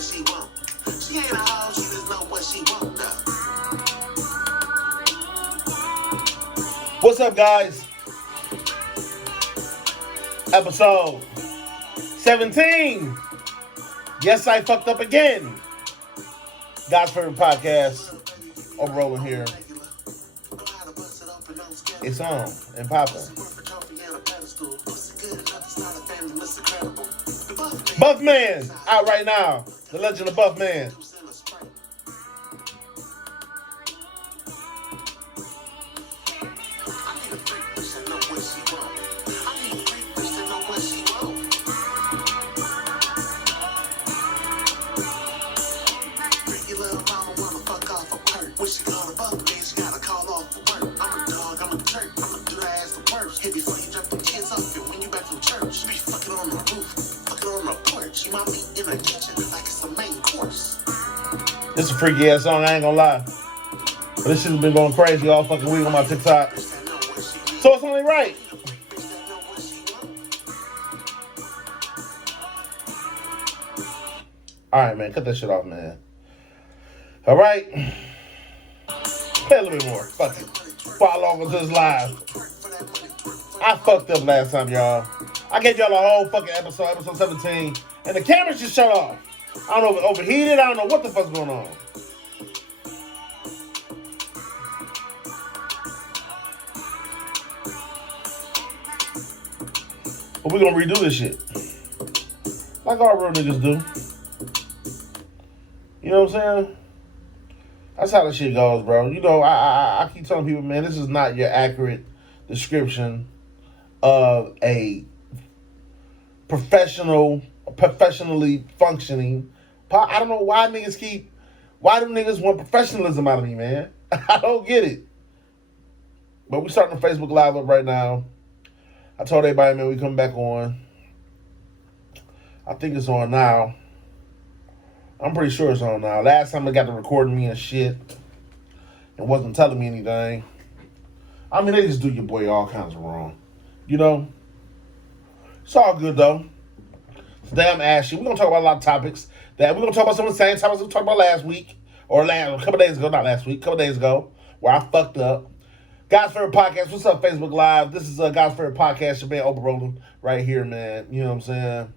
what she want. She ain't a hoe, she just know what she want, though. What's up, guys? Episode 17. Yes, I fucked up again. God's favorite podcast. I'm rolling here. It's on and popping. Buffman out right now. The legend of Buffman. This is a freaky ass song, I ain't gonna lie. But this shit's been going crazy all fucking week on my TikTok. So it's only right. Alright, man, cut that shit off, man. Alright. Play a little bit more. Fuck it. Follow along with this live. I fucked up last time, y'all. I gave y'all a whole fucking episode 17, and the cameras just shut off. I don't know if it overheated. I don't know what the fuck's going on. But we're gonna redo this shit. Like all real niggas do. You know what I'm saying? That's how the shit goes, bro. You know, I keep telling people, man, this is not your accurate description of a professionally functioning. I don't know why do niggas want professionalism out of me, man? I don't get it. But we starting the Facebook Live up right now. I told everybody, man, we come back on. I think it's on now. I'm pretty sure it's on now. Last time they got to recording me and shit and wasn't telling me anything. I mean, they just do your boy all kinds of wrong. You know? It's all good, though. Today I'm ashy. We're going to talk about a lot of topics. We're going to talk about some of the same topics we talked about last week. Or a couple days ago. Not last week. A couple days ago. Where I fucked up. God's Favorite Podcast. What's up, Facebook Live? This is God's Favorite Podcast. Your man, Oprah Rolling. Right here, man. You know what I'm saying?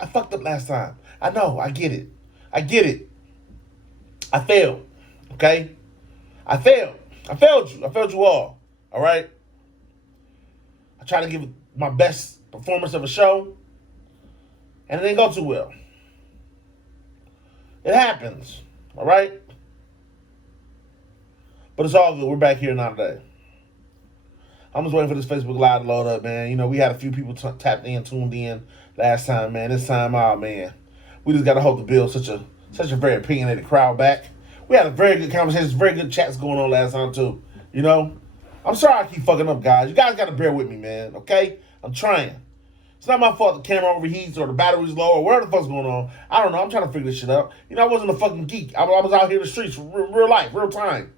I fucked up last time. I know. I get it. I failed. Okay? I failed you. I failed you all. All right? I tried to give my best performance of a show, and it didn't go too well. It happens. All right? But it's all good. We're back here now today. I'm just waiting for this Facebook Live to load up, man. You know, we had a few people tapped in, tuned in last time, man. This time, oh, man. We just got to hope to build such a very opinionated crowd back. We had a very good conversation, very good chats going on last time, too. You know? I'm sorry I keep fucking up, guys. You guys got to bear with me, man, okay? I'm trying. It's not my fault the camera overheats or the battery's low or whatever the fuck's going on. I don't know. I'm trying to figure this shit out. You know, I wasn't a fucking geek. I was out here in the streets, real life, real time.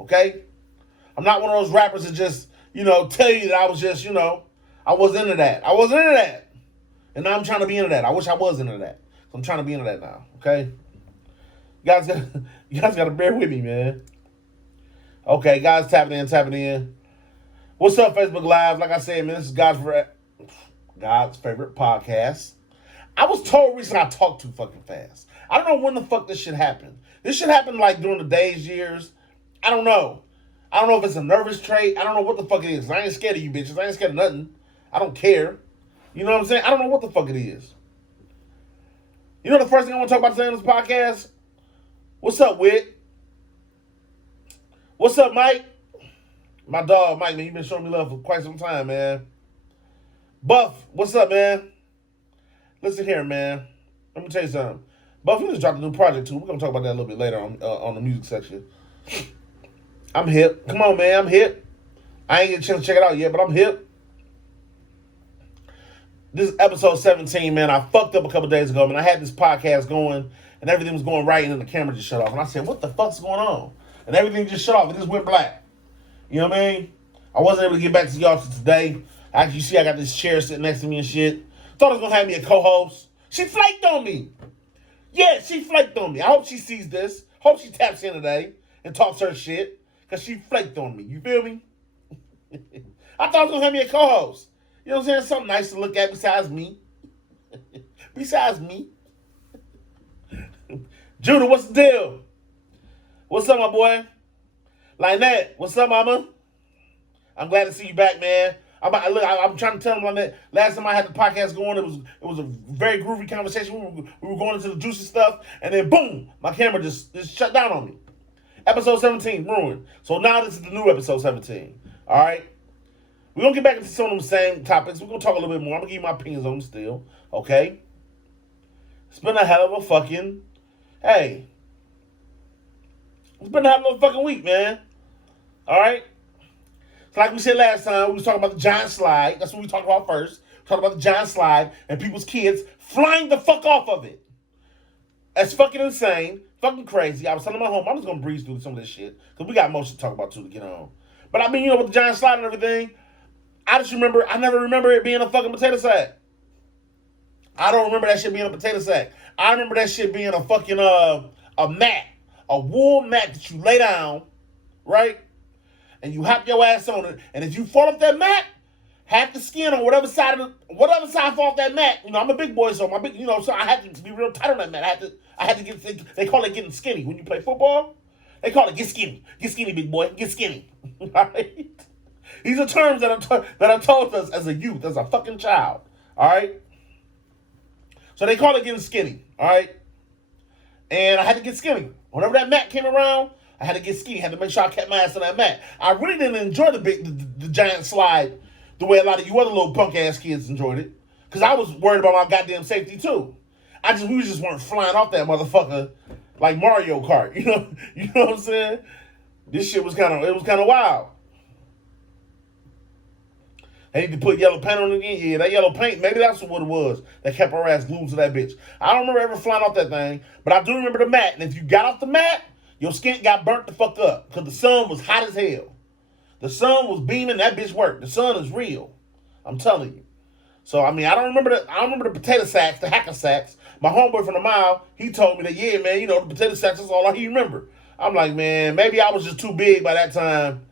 Okay? I'm not one of those rappers that just, you know, tell you that I was just, you know, I wasn't into that. I wasn't into that. And now I'm trying to be into that. I wish I was into that. So I'm trying to be into that now. Okay? You guys got to bear with me, man. Okay, guys, tapping in. What's up, Facebook Live? Like I said, man, this is God's favorite podcast. I was told recently I talk too fucking fast. I don't know when the fuck this shit happened. This shit happened like during the days, years. I don't know. I don't know if it's a nervous trait. I don't know what the fuck it is. I ain't scared of you bitches. I ain't scared of nothing. I don't care. You know what I'm saying? I don't know what the fuck it is. You know the first thing I want to talk about today on this podcast? What's up, Whit? What's up, Mike? My dog, Mike, man, you've been showing me love for quite some time, man. Buff, what's up, man? Listen here, man. Let me tell you something. Buff, you just dropped a new project, too. We're going to talk about that a little bit later on the music section. I'm hip. Come on, man. I'm hip. I ain't get a chance to check it out yet, but I'm hip. This is episode 17, man. I fucked up a couple days ago, man. I had this podcast going, and everything was going right, and then the camera just shut off. And I said, what the fuck's going on? And everything just shut off. It just went black. You know what I mean? I wasn't able to get back to y'all today. Actually, you see I got this chair sitting next to me and shit. Thought I was going to have me a co-host. She flaked on me. Yeah, she flaked on me. I hope she sees this. Hope she taps in today and talks her shit. Because she flaked on me. You feel me? I thought it was going to have me a co-host. You know what I'm saying? Something nice to look at besides me. Besides me. Judah, what's the deal? What's up, my boy? Lynette, what's up, mama? I'm glad to see you back, man. I'm trying to tell them on that. Last time I had the podcast going, it was a very groovy conversation. We were going into the juicy stuff, and then boom, my camera just shut down on me. Episode 17 ruined. So now this is the new episode 17. All right, we're gonna get back into some of the same topics. We're gonna talk a little bit more. I'm gonna give you my opinions on them still. Okay, it's been a hell of a fucking it's been a hell of a fucking week, man. All right. Like we said last time, we was talking about the giant slide. That's what we talked about first. Talking about the giant slide and people's kids flying the fuck off of it. That's fucking insane. Fucking crazy. I was telling my home, I'm just going to breeze through some of this shit. Because we got most to talk about, too, to get on. But I mean, you know, with the giant slide and everything, I never remember it being a fucking potato sack. I don't remember that shit being a potato sack. I remember that shit being a fucking, a mat. A wool mat that you lay down, right? And you hop your ass on it, and if you fall off that mat, half the skin on whatever side fall off that mat. You know, I'm a big boy, so so I had to be real tight on that mat. I had to get. They call it getting skinny when you play football. They call it get skinny, big boy, get skinny. All right? These are terms that are told us as a youth, as a fucking child. All right. So they call it getting skinny. All right. And I had to get skinny whenever that mat came around. I had to get skinny. I had to make sure I kept my ass on that mat. I really didn't enjoy the giant slide the way a lot of you other little punk ass kids enjoyed it. Because I was worried about my goddamn safety too. We just weren't flying off that motherfucker like Mario Kart. You know what I'm saying? This shit was kind of wild. They need to put yellow paint on it again. Yeah, that yellow paint, maybe that's what it was that kept her ass glued to that bitch. I don't remember ever flying off that thing, but I do remember the mat. And if you got off the mat, your skin got burnt the fuck up because the sun was hot as hell. The sun was beaming. That bitch worked. The sun is real. I'm telling you. So I mean, I don't remember the potato sacks, the hacker sacks. My homeboy from the mile, he told me that, yeah, man, you know, the potato sacks is all he remember. I'm like, man, maybe I was just too big by that time.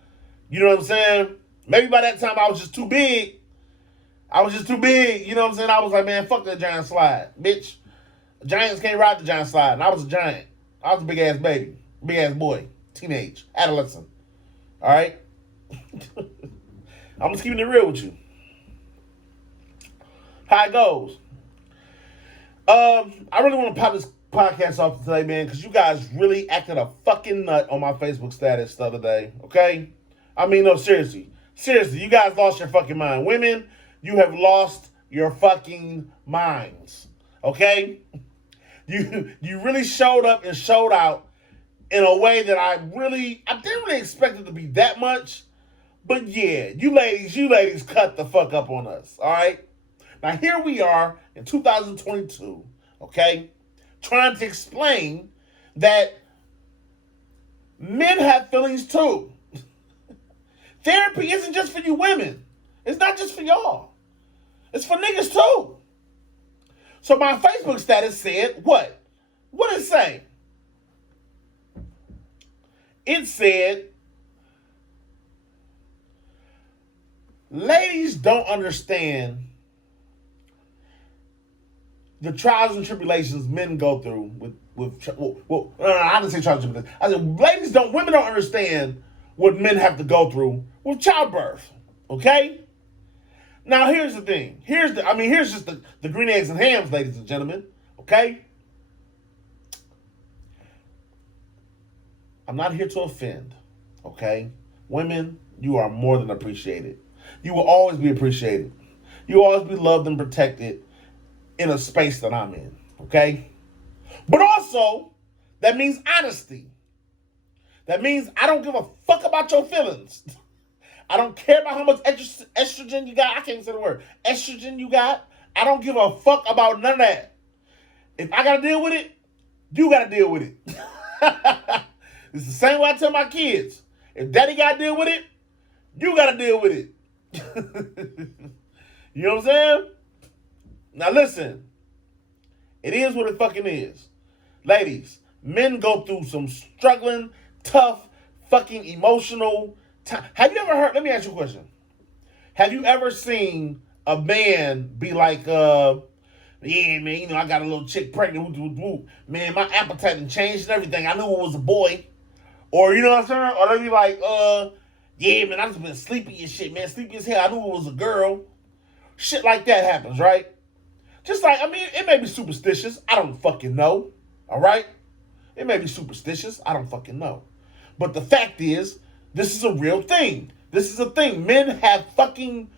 You know what I'm saying? Maybe by that time I was just too big. You know what I'm saying? I was like, man, fuck that giant slide, bitch. Giants can't ride the giant slide, and I was a giant. I was a big ass baby. Big ass boy, teenage, adolescent. All right? I'm just keeping it real with you. How it goes. I really want to pop this podcast off today, man, because you guys really acted a fucking nut on my Facebook status the other day, okay? I mean, no, seriously. Seriously, you guys lost your fucking mind. Women, you have lost your fucking minds, okay? You really showed up and showed out in a way that I didn't really expect it to be that much. But yeah, you ladies cut the fuck up on us, all right? Now here we are in 2022, okay? Trying to explain that men have feelings too. Therapy isn't just for you women. It's not just for y'all. It's for niggas too. So my Facebook status said what? What did it say? It said, ladies don't understand the trials and tribulations men go through I didn't say trials and tribulations. I said women don't understand what men have to go through with childbirth. Okay? Now here's the thing. Here's just the green eggs and hams, ladies and gentlemen. Okay? I'm not here to offend. Okay? Women, you are more than appreciated. You will always be appreciated. You will always be loved and protected in a space that I'm in. Okay? But also, that means honesty. That means I don't give a fuck about your feelings. I don't care about how much estrogen you got. I can't say the word. Estrogen you got. I don't give a fuck about none of that. If I got to deal with it, you got to deal with it. It's the same way I tell my kids. If daddy got to deal with it, you got to deal with it. You know what I'm saying? Now listen. It is what it fucking is. Ladies, men go through some struggling, tough, fucking emotional time. Have you ever heard, let me ask you a question. Have you ever seen a man be like, yeah, man, I got a little chick pregnant. Man, my appetite and changed and everything. I knew it was a boy. Or, you know what I'm saying? Or they be like, yeah, man, I just been sleepy as shit, man. Sleepy as hell. I knew it was a girl. Shit like that happens, right? Just like, I mean, it may be superstitious. I don't fucking know. All right? It may be superstitious. I don't fucking know. But the fact is, this is a real thing. This is a thing. Men have fucking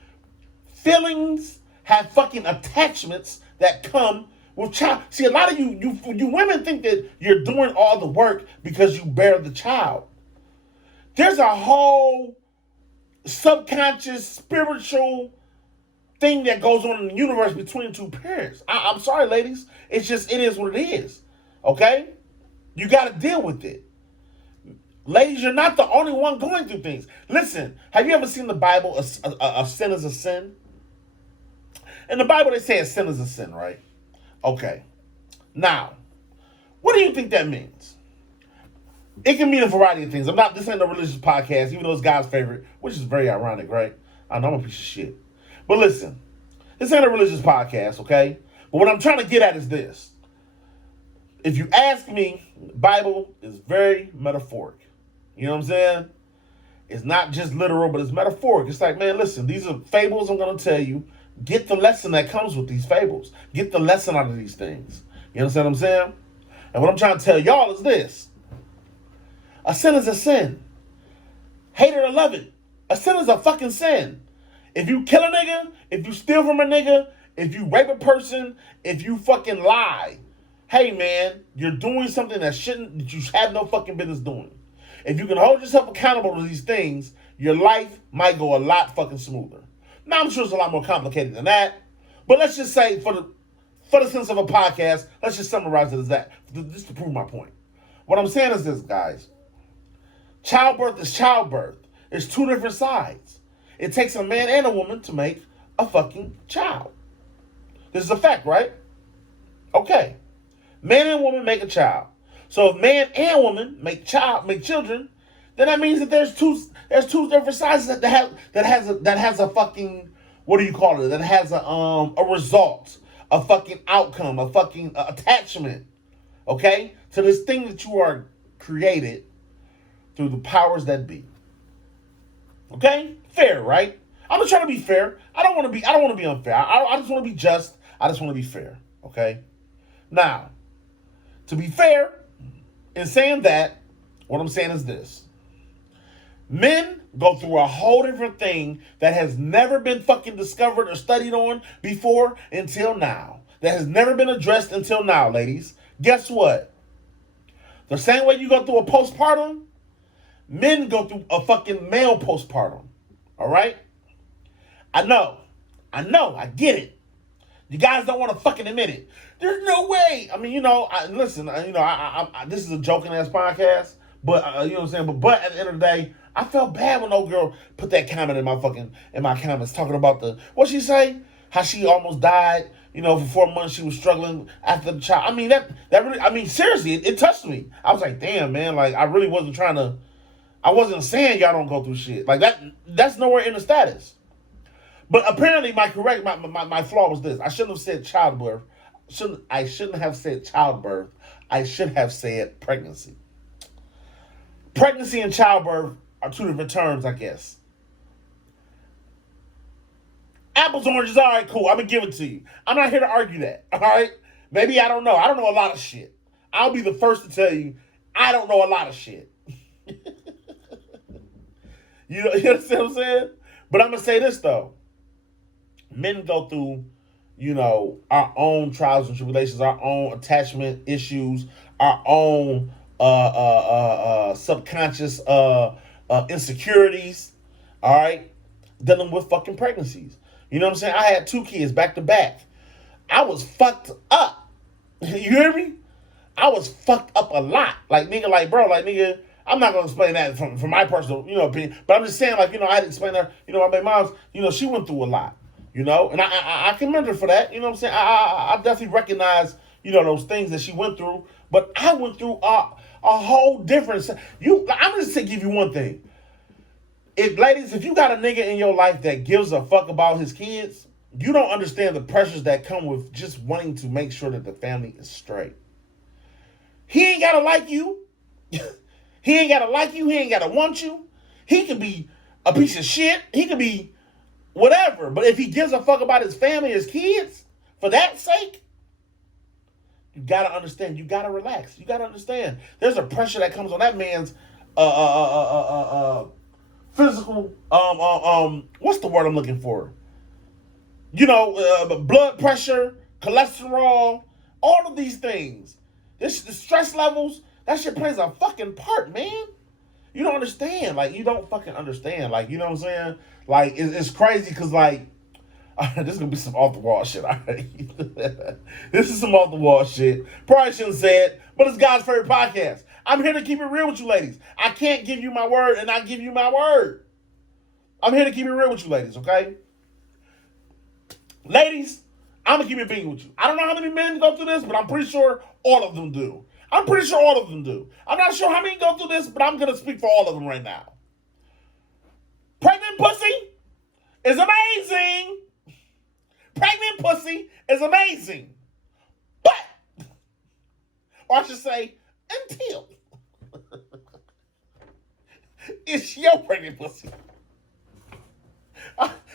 feelings, have fucking attachments that come with child. See, a lot of you women think that you're doing all the work because you bear the child. There's a whole subconscious, spiritual thing that goes on in the universe between two parents. I'm sorry, ladies. It is what it is. Okay? You got to deal with it. Ladies, you're not the only one going through things. Listen, have you ever seen the Bible, a sin is a sin? In the Bible, they say a sin is a sin, right? Okay. Now, what do you think that means? It can mean a variety of things. This ain't a religious podcast, even though it's God's favorite, which is very ironic, right? I know I'm a piece of shit. But listen, this ain't a religious podcast, okay? But what I'm trying to get at is this. If you ask me, the Bible is very metaphoric. You know what I'm saying? It's not just literal, but it's metaphoric. It's like, man, listen, these are fables I'm going to tell you. Get the lesson that comes with these fables. Get the lesson out of these things. You understand what I'm saying? And what I'm trying to tell y'all is this. A sin is a sin. Hate it or love it. A sin is a fucking sin. If you kill a nigga, if you steal from a nigga, if you rape a person, if you fucking lie, hey man, you're doing something that you have no fucking business doing. If you can hold yourself accountable to these things, your life might go a lot fucking smoother. Now, I'm sure it's a lot more complicated than that, but let's just say, for the sense of a podcast, let's just summarize it as that, just to prove my point. What I'm saying is this, guys. Childbirth is childbirth. It's two different sides. It takes a man and a woman to make a fucking child. This is a fact, right? Okay. Man and woman make a child. So if man and woman make children, then that means that there's two different sizes that has a fucking, what do you call it? That has a result, a fucking outcome, a fucking attachment, okay, to this thing that you are created through the powers that be. Okay, fair, right? I'm just trying to be fair. I don't want to be unfair. I just want to be just. I just want to be fair. Okay. Now, to be fair, in saying that, what I'm saying is this. Men go through a whole different thing that has never been fucking discovered or studied on before until now. That has never been addressed until now, ladies. Guess what? The same way you go through a postpartum, men go through a fucking male postpartum. All right? I know, I get it. You guys don't want to fucking admit it. There's no way. I mean, listen, this is a joking ass podcast, but you know what I'm saying? But at the end of the day, I felt bad when old girl put that comment in my comments talking about what she say? How she almost died, for 4 months she was struggling after the child. I mean, that really, seriously, it touched me. I was like, damn, man, like I really wasn't I wasn't saying y'all don't go through shit. Like that's nowhere in the status. But apparently my flaw was this. I shouldn't have said childbirth. I shouldn't have said childbirth. I should have said pregnancy. Pregnancy and childbirth are two different terms, I guess. Apples, oranges, all right, cool. I'm going to give it to you. I'm not here to argue that, all right? Maybe I don't know. I don't know a lot of shit. I'll be the first to tell you I don't know a lot of shit. You understand what I'm saying? But I'm going to say this, though. Men go through, our own trials and tribulations, our own attachment issues, our own subconscious insecurities, all right? Dealing with fucking pregnancies. You know what I'm saying? I had 2 kids back to back. I was fucked up. You hear me? I was fucked up a lot. Like, nigga, I'm not going to explain that from my personal, opinion. But I'm just saying, I had to explain that, my mom's, she went through a lot, and I commend her for that. You know what I'm saying? I definitely recognize, those things that she went through. But I went through a whole different. I'm just gonna give you one thing. If you got a nigga in your life that gives a fuck about his kids, you don't understand the pressures that come with just wanting to make sure that the family is straight. He ain't gotta like you. He ain't gotta like you. He ain't gotta want you. He could be a piece of shit. He could be whatever. But if he gives a fuck about his family, his kids, for that sake, you gotta understand. You gotta relax. You gotta understand. There's a pressure that comes on that man's physical. What's the word I'm looking for? Blood pressure, cholesterol, all of these things. The stress levels. That shit plays a fucking part, man. You don't understand. Like, you don't fucking understand. Like, you know what I'm saying? Like, it's crazy because, like, this is going to be some off-the-wall shit, all right? This is some off-the-wall shit. Probably shouldn't say it, but it's God's favorite podcast. I'm here to keep it real with you ladies. I can't give you my word and not give you my word. I'm here to keep it real with you ladies, okay? Ladies, I'm going to keep it being with you. I don't know how many men go through this, but I'm pretty sure all of them do. I'm pretty sure all of them do. I'm not sure how many go through this, but I'm going to speak for all of them right now. Pregnant pussy is amazing. Pregnant pussy is amazing. But, or I should say, until it's your pregnant pussy.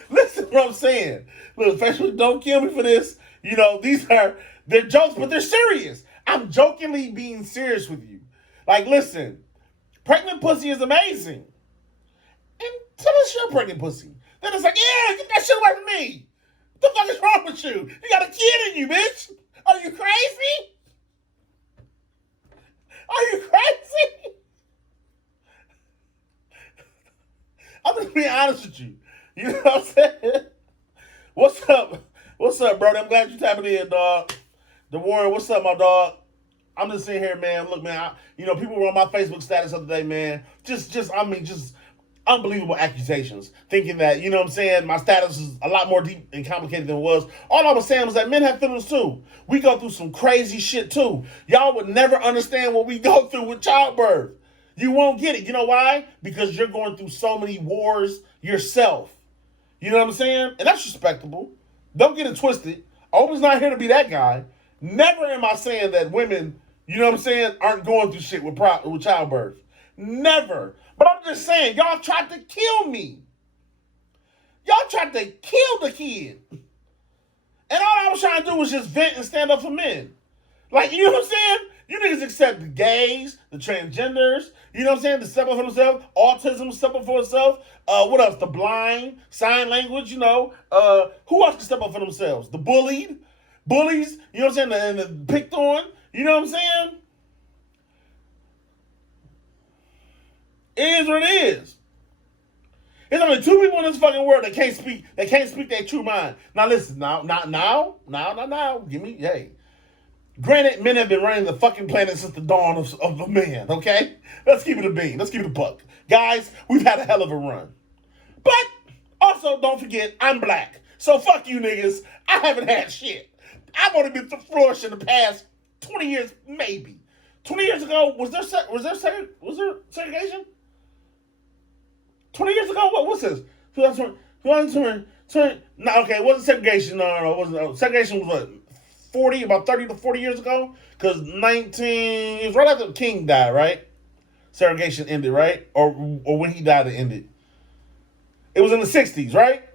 Listen to what I'm saying. Look, Facebook, don't kill me for this. They're jokes, but they're serious. I'm jokingly being serious with you. Like, listen, pregnant pussy is amazing. Until it's your pregnant pussy. Then it's like, yeah, get that shit away from me. What the fuck is wrong with you? You got a kid in you, bitch. Are you crazy? Are you crazy? I'm just being honest with you. You know what I'm saying? What's up? What's up, bro? I'm glad you tapping in, dog. The Warren, what's up, my dog? I'm just sitting here, man. Look, man, people were on my Facebook status the other day, man. Just unbelievable accusations. Thinking that, you know what I'm saying, my status is a lot more deep and complicated than it was. All I was saying was that men have feelings too. We go through some crazy shit too. Y'all would never understand what we go through with childbirth. You won't get it. You know why? Because you're going through so many wars yourself. You know what I'm saying? And that's respectable. Don't get it twisted. Always not here to be that guy. Never am I saying that women, you know what I'm saying, aren't going through shit with childbirth. Never. But I'm just saying, y'all tried to kill me. Y'all tried to kill the kid. And all I was trying to do was just vent and stand up for men. Like, you know what I'm saying? You niggas accept the gays, the transgenders, you know what I'm saying, to step up for themselves, autism, step up for itself, what else, the blind, sign language, who else can step up for themselves? The bullies, you know what I'm saying, and the picked on, you know what I'm saying? It is what it is. There's only two people in this fucking world that can't speak their true mind. Now listen, now, give me, hey. Granted, men have been running the fucking planet since the dawn of man, okay? Let's keep it a bean. Let's keep it a buck. Guys, we've had a hell of a run. But, also, don't forget, I'm black. So fuck you niggas. I haven't had shit. I've only been flourishing the past 20 years, maybe. 20 years ago, was there segregation? 20 years ago? What's this? 2020. No, okay, it wasn't segregation. No, it wasn't. Segregation was what? 40, about 30 to 40 years ago? Because it was right after the king died, right? Segregation ended, right? Or when he died, it ended. It was in the 60s, right?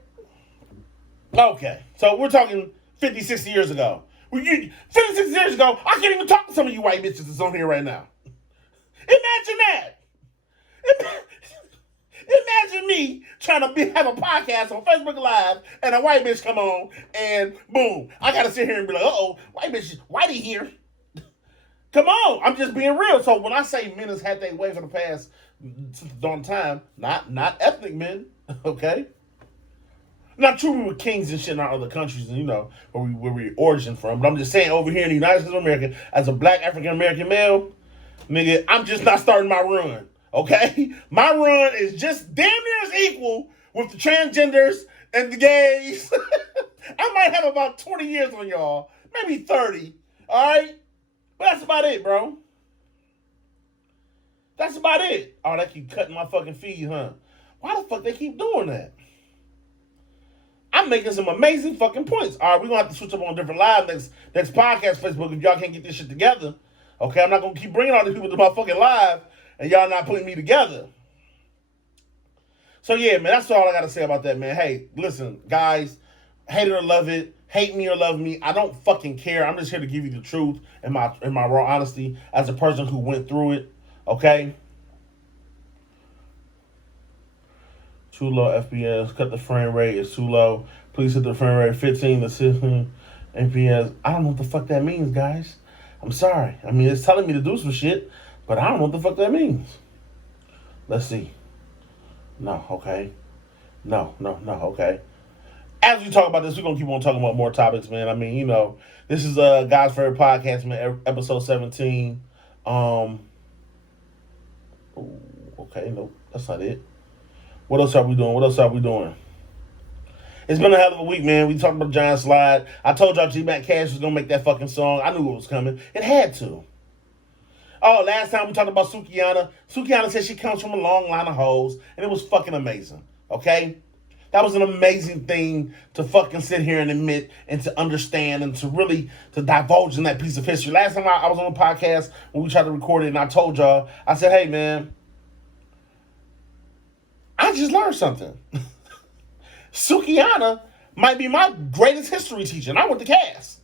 Okay. So we're talking 50, 60 years ago. 50, 60 years ago, I can't even talk to some of you white bitches that's on here right now. Imagine that. Imagine me trying to have a podcast on Facebook Live and a white bitch come on and boom, I gotta sit here and be like, uh-oh, whitey here. Come on, I'm just being real. So when I say men has had their way for the past since the dawn of time, not ethnic men, okay? Not true, we were kings and shit in our other countries, and where we origin from. But I'm just saying, over here in the United States of America, as a black African American male, nigga, I'm just not starting my run. Okay? My run is just damn near as equal with the transgenders and the gays. I might have about 20 years on y'all. Maybe 30. Alright? But that's about it, bro. That's about it. Oh, they keep cutting my fucking feed, huh? Why the fuck they keep doing that? I'm making some amazing fucking points. All right, we're gonna have to switch up on a different live next podcast, Facebook, if y'all can't get this shit together. Okay, I'm not gonna keep bringing all these people to my fucking live and y'all not putting me together. So yeah, man, that's all I gotta say about that, man. Hey, listen, guys, hate it or love it, hate me or love me, I don't fucking care. I'm just here to give you the truth and my raw honesty as a person who went through it. Okay. Too low FPS. Cut the frame rate. It's too low. Please hit the frame rate 15 to 16 FPS. I don't know what the fuck that means, guys. I'm sorry. I mean, it's telling me to do some shit, but I don't know what the fuck that means. Let's see. No, okay. No, okay. As we talk about this, we're going to keep on talking about more topics, man. I mean, you know, this is God's Favorite Podcast, man, episode 17. Okay, nope, that's not it. What else are we doing? It's been a hell of a week, man. We talked about Giant Slide. I told y'all G-Mac Cash was going to make that fucking song. I knew it was coming. It had to. Oh, last time we talked about Sukihana. Sukihana said she comes from a long line of hoes, and it was fucking amazing. Okay? That was an amazing thing to fucking sit here and admit and to understand and to really to divulge in that piece of history. Last time I was on a podcast when we tried to record it, and I told y'all, I said, hey, man, I just learned something. Sukihana might be my greatest history teacher, and I went to Cass.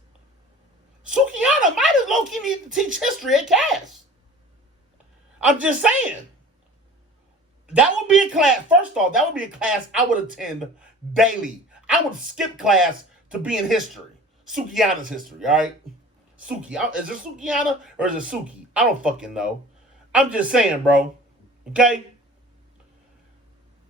Sukihana might have low-key need to teach history at Cass. I'm just saying. That would be a class, first off, that would be a class I would attend daily. I would skip class to be in history. Sukihana's history, all right? Suki. Is it Sukihana or is it Suki? I don't fucking know. I'm just saying, bro. Okay?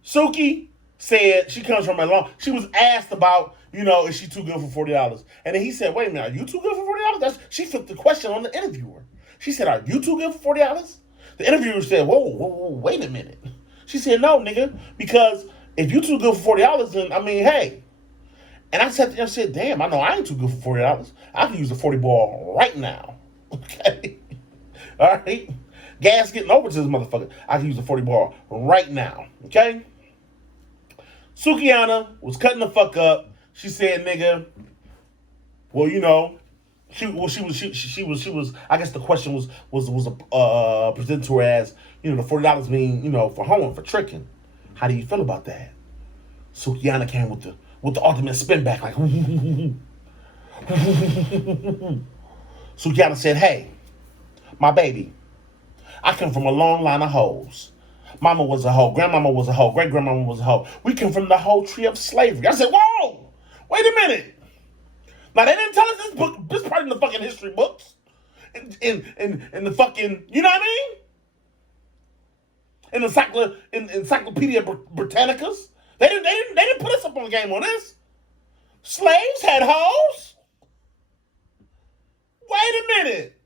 Suki said she comes from a long... She was asked about, you know, is she too good for $40? And then he said, wait a minute, are you too good for $40? She flipped the question on the interviewer. She said, are you too good for $40? The interviewer said, whoa, wait a minute. She said, no, nigga, because if you too good for $40, then, I mean, hey. And I sat there and said, damn, I know I ain't too good for $40. I can use a 40 ball right now. Okay? All right? Gas getting over to this motherfucker. I can use a 40 ball right now. Okay? Sukihana was cutting the fuck up. She said, nigga, well, you know, she was. I guess the question was presented to her as, you know, the $40 mean, you know, for hoeing, for tricking. How do you feel about that? Sukihana came with the ultimate spin back, like. Sukihana said, hey, my baby, I come from a long line of hoes. Mama was a hoe, grandmama was a hoe, great grandmama was a hoe. We come from the whole tree of slavery. I said, whoa, wait a minute. Now they didn't tell us this book, this part in the fucking history books, in the fucking, you know what I mean? In Encyclopedia Britannicas, they didn't put us up on the game on this. Slaves had hoes. Wait a minute.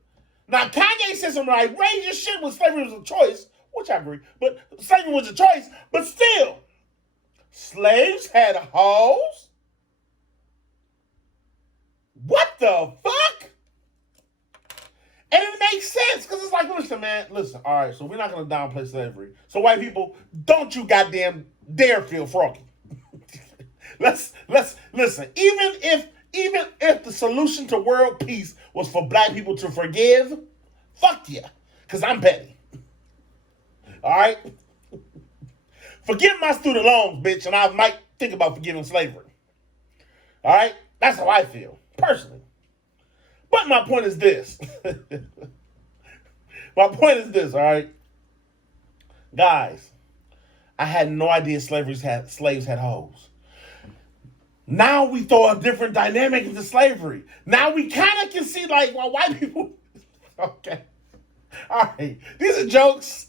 Now Kanye said some outrageous shit when slavery was a choice, which I agree, but slavery was a choice. But still, slaves had hoes. What the fuck? And it makes sense, because it's like, listen, man, listen, all right, so we're not going to downplay slavery. So white people, don't you goddamn dare feel froggy. let's listen, even if the solution to world peace was for black people to forgive, fuck yeah, because I'm petty. All right? Forgive my student loans, bitch, and I might think about forgiving slavery. All right? That's how I feel, personally. But my point is this. My point is this, all right? Guys, I had no idea slaves had hoes. Now we throw a different dynamic into slavery. Now we kind of can see, like, why white people... Okay. All right. These are jokes.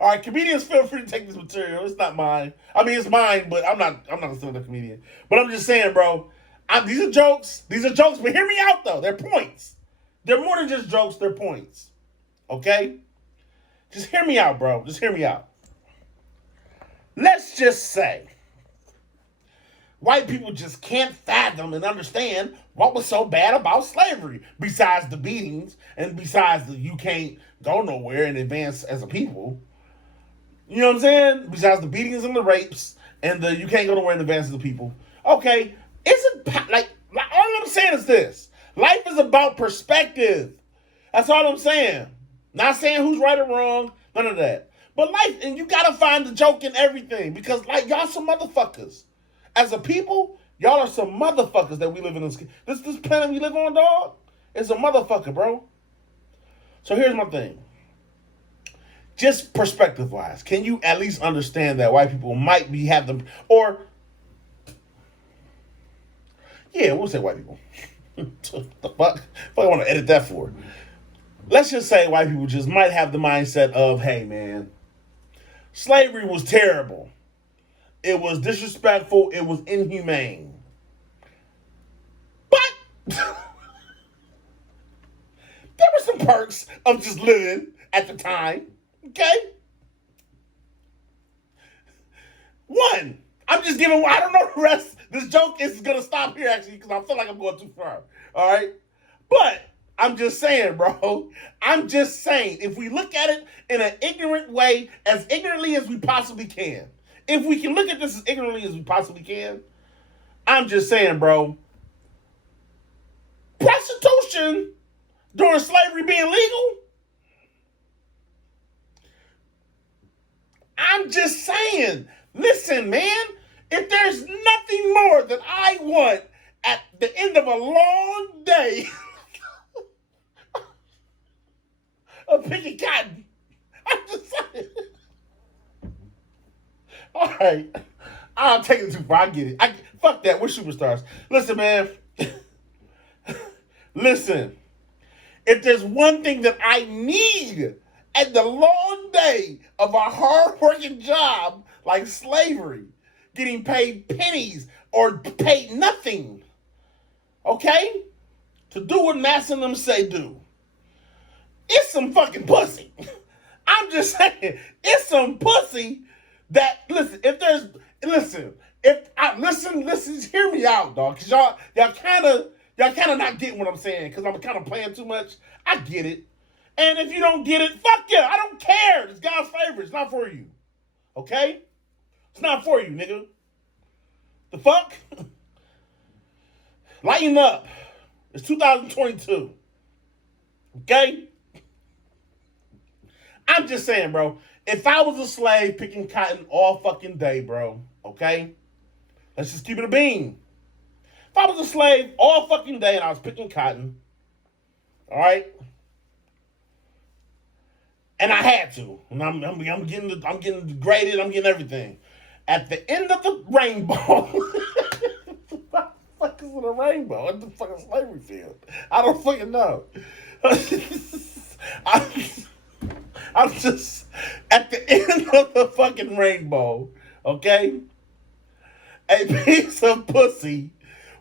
All right, comedians, feel free to take this material. It's not mine. I mean, it's mine, but I'm not a stand-up comedian. But I'm just saying, bro, these are jokes. But hear me out, though. They're points. They're more than just jokes. They're points. Okay? Just hear me out, bro. Just hear me out. Let's just say white people just can't fathom and understand what was so bad about slavery, besides the beatings and besides the you can't go nowhere and advance as a people. You know what I'm saying? Besides the beatings and the rapes and the you can't go nowhere and advance as a people. Okay, isn't like all I'm saying is this: life is about perspective. That's all I'm saying. Not saying who's right or wrong, none of that. But life, and you gotta find the joke in everything because, like, y'all some motherfuckers. As a people, y'all are some motherfuckers that we live in this planet we live on, dog. It's a motherfucker, bro. So here's my thing. Just perspective-wise, can you at least understand that white people might be have them, or yeah, we'll say white people. The fuck I want to edit that for? Let's just say white people just might have the mindset of, hey man, slavery was terrible. It was disrespectful. It was inhumane. But there were some perks of just living at the time. Okay? One, I'm just giving, I don't know the rest. This joke is going to stop here actually because I feel like I'm going too far. All right? But I'm just saying, bro. I'm just saying, if we look at it in an ignorant way, as ignorantly as we possibly can, if we can look at this as ignorantly as we possibly can, I'm just saying, bro, prostitution during slavery being legal, I'm just saying, listen, man, if there's nothing more that I want at the end of a long day of picking cotton, I'm just saying. All right, I'll take it too far. I get it. Fuck that. We're superstars. Listen, man. Listen. If there's one thing that I need at the long day of a hard-working job like slavery, getting paid pennies or paid nothing, okay, to do what NASA and them say do, it's some fucking pussy. I'm just saying, it's some pussy that, listen, hear me out, dog, because y'all kind of not getting what I'm saying, because I'm kind of playing too much. I get it. And if you don't get it, fuck yeah, I don't care. It's God's favor. It's not for you. Okay? It's not for you, nigga. The fuck? Lighten up. It's 2022. Okay? I'm just saying, bro. If I was a slave picking cotton all fucking day, bro, okay? Let's just keep it a bean. If I was a slave all fucking day and I was picking cotton, all right? And I had to. And I'm getting degraded, I'm getting everything. At the end of the rainbow, what the fuck is in a rainbow? What the fuck is slavery field? I don't fucking know. I'm just at the end of the fucking rainbow, okay? A piece of pussy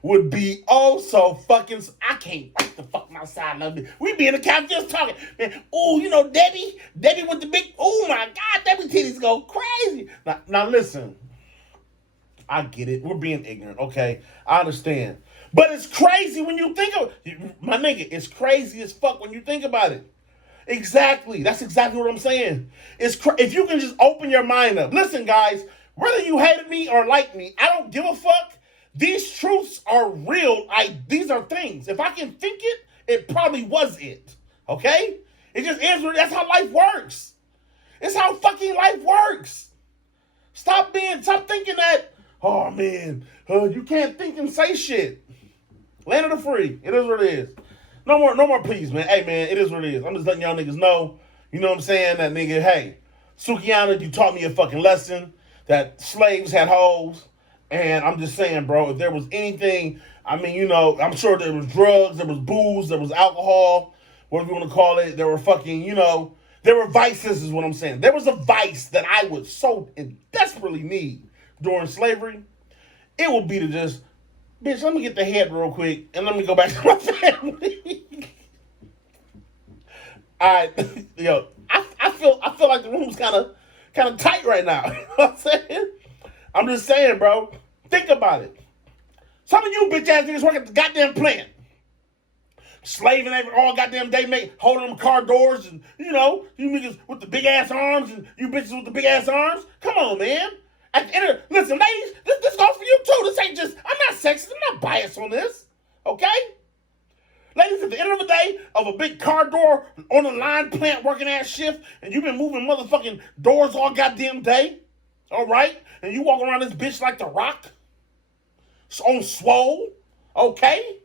would be oh so fucking. I can't wait to fuck my side of it. We be in the couch just talking. Man, oh, you know, Debbie with the big, oh my God, Debbie titties go crazy. Now listen, I get it. We're being ignorant, okay? I understand. But it's crazy when you think of my nigga, it's crazy as fuck when you think about it. Exactly. That's exactly what I'm saying. If you can just open your mind up. Listen, guys, whether you hated me or like me, I don't give a fuck. These truths are real. These are things. If I can think it, it probably was it. Okay? It just is. That's how life works. It's how fucking life works. Stop thinking that, oh man, you can't think and say shit. Land of the free. It is what it is. No more please, man. Hey, man, it is what it is. I'm just letting y'all niggas know, you know what I'm saying? That nigga, hey, Sukiana, you taught me a fucking lesson that slaves had hoes. And I'm just saying, bro, if there was anything, I mean, you know, I'm sure there was drugs, there was booze, there was alcohol, whatever you want to call it. There were fucking, you know, there were vices is what I'm saying. There was a vice that I would so desperately need during slavery. It would be to just, bitch, let me get the head real quick and let me go back to my family. All right, yo, I feel like the room's kind of tight right now. You know what I'm saying? I'm just saying, bro. Think about it. Some of you bitch ass niggas work at the goddamn plant. Slaving all goddamn day, holding them car doors, and you niggas with the big ass arms, and you bitches with the big ass arms. Come on, man. At the end of, listen, ladies, this goes for you too. This ain't just, I'm not sexist, I'm not biased on this. Okay? Ladies, at the end of the day, of a big car door on a line plant working ass shift, and you've been moving motherfucking doors all goddamn day, all right? And you walk around this bitch like The Rock, on swole, okay?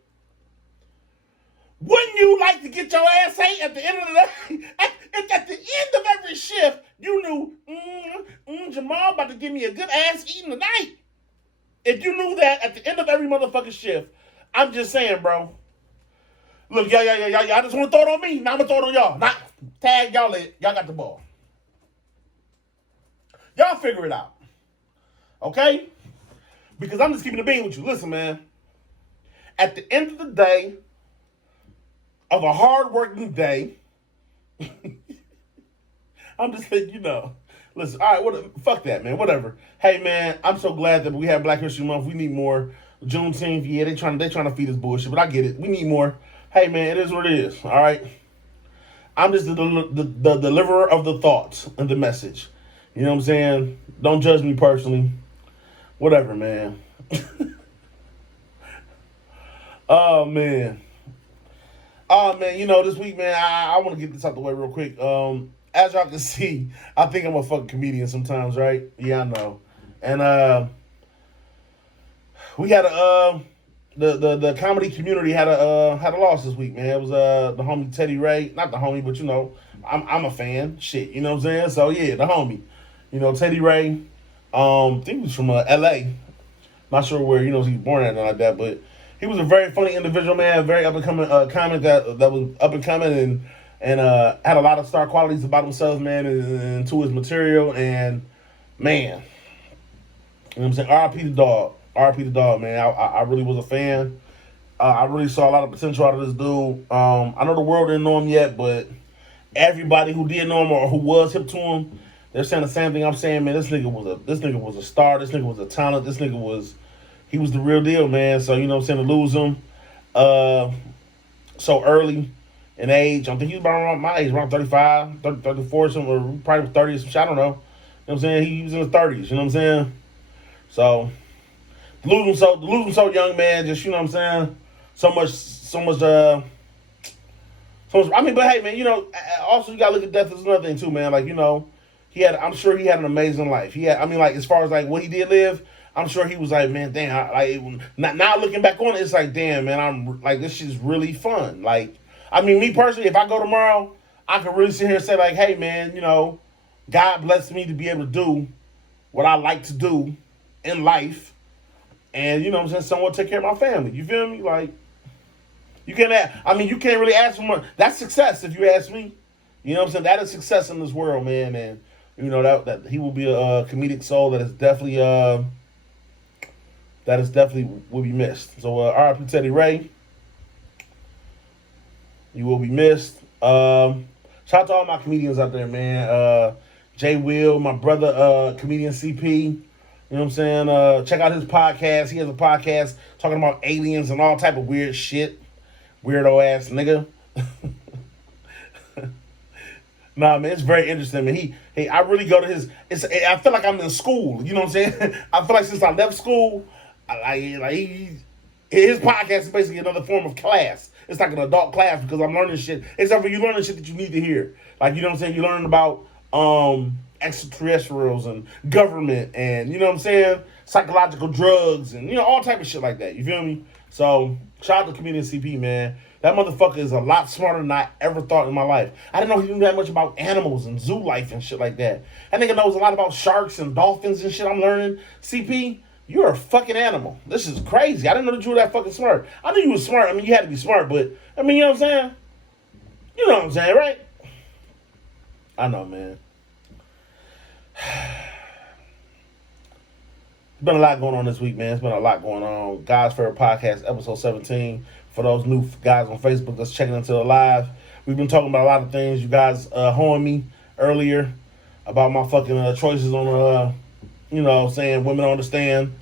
Wouldn't you like to get your ass ate at the end of the day? At the end of every shift, you knew, Jamal about to give me a good ass eating tonight. If you knew that at the end of every motherfucking shift, I'm just saying, bro. Look, y'all just want to throw it on me? Now I'm going to throw it on y'all. Not tag y'all in. Y'all got the ball. Y'all figure it out. Okay? Because I'm just keeping the bean with you. Listen, man. At the end of the day, of a hard-working day, I'm just saying, listen, all right, fuck that, man, whatever. Hey, man, I'm so glad that we have Black History Month. We need more. Juneteenth, yeah, they trying to feed us bullshit, but I get it. We need more. Hey, man, it is what it is, all right? I'm just the deliverer of the thoughts and the message. You know what I'm saying? Don't judge me personally. Whatever, man. Oh, man. This week, man, I want to get this out the way real quick. As y'all can see, I think I'm a fucking comedian sometimes, right? Yeah, I know. And we had the comedy community had a loss this week, man. It was the homie Teddy Ray, not the homie, but I'm a fan. Shit, you know what I'm saying? So yeah, the homie, Teddy Ray. I think he was from L.A. Not sure where he was born at, nothing like that, but he was a very funny individual, man. Very up and coming comic that was up and coming and had a lot of star qualities about himself, man, and to his material. And man, you know what I'm saying? R.I.P. the dog. R.I.P. the dog, man. I really was a fan. I really saw a lot of potential out of this dude. I know the world didn't know him yet, but everybody who did know him or who was hip to him, they're saying the same thing I'm saying, man. This nigga was a star. This nigga was a talent. He was the real deal, man. So, you know what I'm saying, to lose him so early in age. I think he was around my age, around 35, 30, 34, something, or probably 30 or some shit. I don't know. You know what I'm saying? He was in his 30s, you know what I'm saying? So, to lose him so young, man, just, you know what I'm saying? So much, I mean, but hey, man, also you gotta look at death as another thing too, man. Like, I'm sure he had an amazing life. As far as like what he did live, I'm sure he was like, man, damn, now looking back on it, it's like, damn, man, I'm like, this shit's really fun. Like, I mean, me personally, if I go tomorrow, I could really sit here and say like, hey, man, God blessed me to be able to do what I like to do in life. And, you know what I'm saying, someone take care of my family. You feel me? Like, you can't really ask for more. That's success, if you ask me. You know what I'm saying? That is success in this world, man. And, that he will be a comedic soul that is definitely will be missed. So, R.I.P. Teddy Ray. You will be missed. Shout out to all my comedians out there, man. Jay Will, my brother, comedian CP. You know what I'm saying? Check out his podcast. He has a podcast talking about aliens and all type of weird shit. Weirdo ass nigga. Nah, man, it's very interesting, man. I really go to his. I feel like I'm in school. You know what I'm saying? I feel like since I left school, his podcast is basically another form of class. It's like an adult class because I'm learning shit. Except for you learning shit that you need to hear. Like, you know what I'm saying? You're learning about extraterrestrials and government and, you know what I'm saying, psychological drugs and, all type of shit like that. You feel me? So, shout out to comedian CP, man. That motherfucker is a lot smarter than I ever thought in my life. I didn't know he knew that much about animals and zoo life and shit like that. That nigga knows a lot about sharks and dolphins and shit. I'm learning. CP, you're a fucking animal. This is crazy. I didn't know that you were that fucking smart. I knew you were smart. I mean, you had to be smart, but, you know what I'm saying? You know what I'm saying, right? I know, man. There's been a lot going on this week, man. It's been a lot going on. God's Favorite Podcast, episode 17. For those new guys on Facebook that's checking into the live, we've been talking about a lot of things. You guys hoeing me earlier about my fucking choices on, saying women don't understand.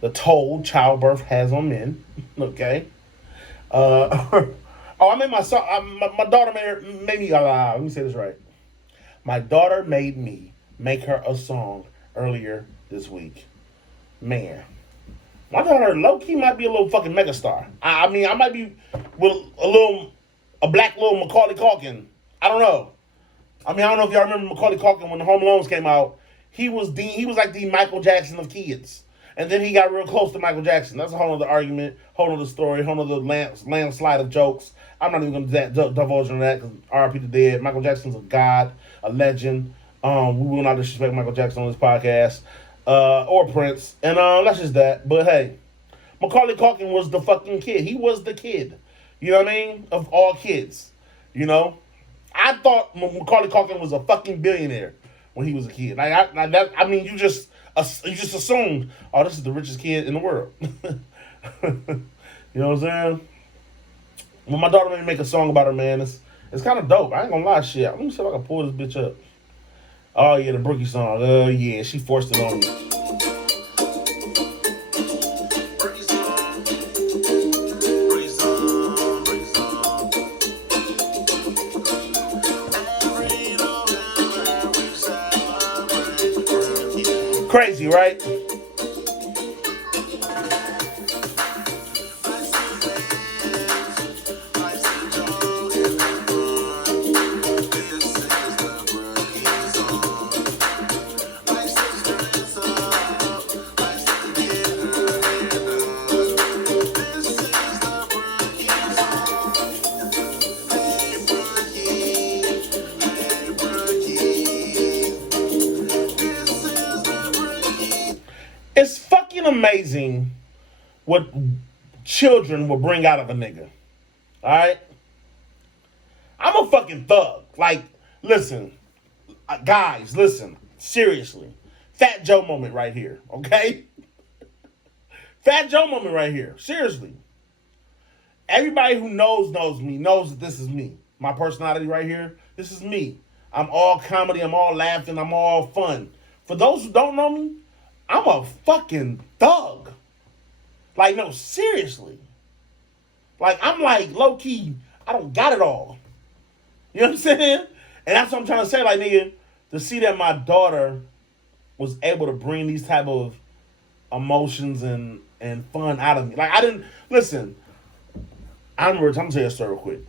the toll childbirth has on men. Okay. Uh, oh, I made my son. My daughter made me. Let me say this right. My daughter made me make her a song earlier this week. Man, my daughter low key might be a little fucking megastar. I mean, I might be with a black little Macaulay Culkin. I don't know. I mean, I don't know if y'all remember Macaulay Culkin when the Home Alones came out. He was like the Michael Jackson of kids. And then he got real close to Michael Jackson. That's a whole other argument, whole other story, whole other landslide of jokes. I'm not even going to divulge on that because RIP the dead. Michael Jackson's a god, a legend. We will not disrespect Michael Jackson on this podcast. Or Prince. And that's just that. But hey, Macaulay Culkin was the fucking kid. He was the kid. You know what I mean? Of all kids. You know? I thought Macaulay Culkin was a fucking billionaire when he was a kid. I mean, you just assumed, oh, this is the richest kid in the world. You know what I'm saying? When my daughter made me make a song about her, man, it's kind of dope. I ain't gonna lie, shit. Let me see if I can pull this bitch up. Oh yeah, the Brookie song. Yeah, she forced it on me. Crazy, right? It's fucking amazing what children will bring out of a nigga. Alright? I'm a fucking thug. Like, listen. Guys, listen. Seriously. Fat Joe moment right here. Okay? Fat Joe moment right here. Seriously. Everybody who knows me, knows that this is me. My personality right here, this is me. I'm all comedy, I'm all laughing, I'm all fun. For those who don't know me, I'm a fucking thug. Like, no, seriously. Like, I'm like, low-key, I don't got it all. You know what I'm saying? And that's what I'm trying to say. Like, nigga, to see that my daughter was able to bring these type of emotions and fun out of me. Like, I didn't, listen, I'm going to tell you a story real quick.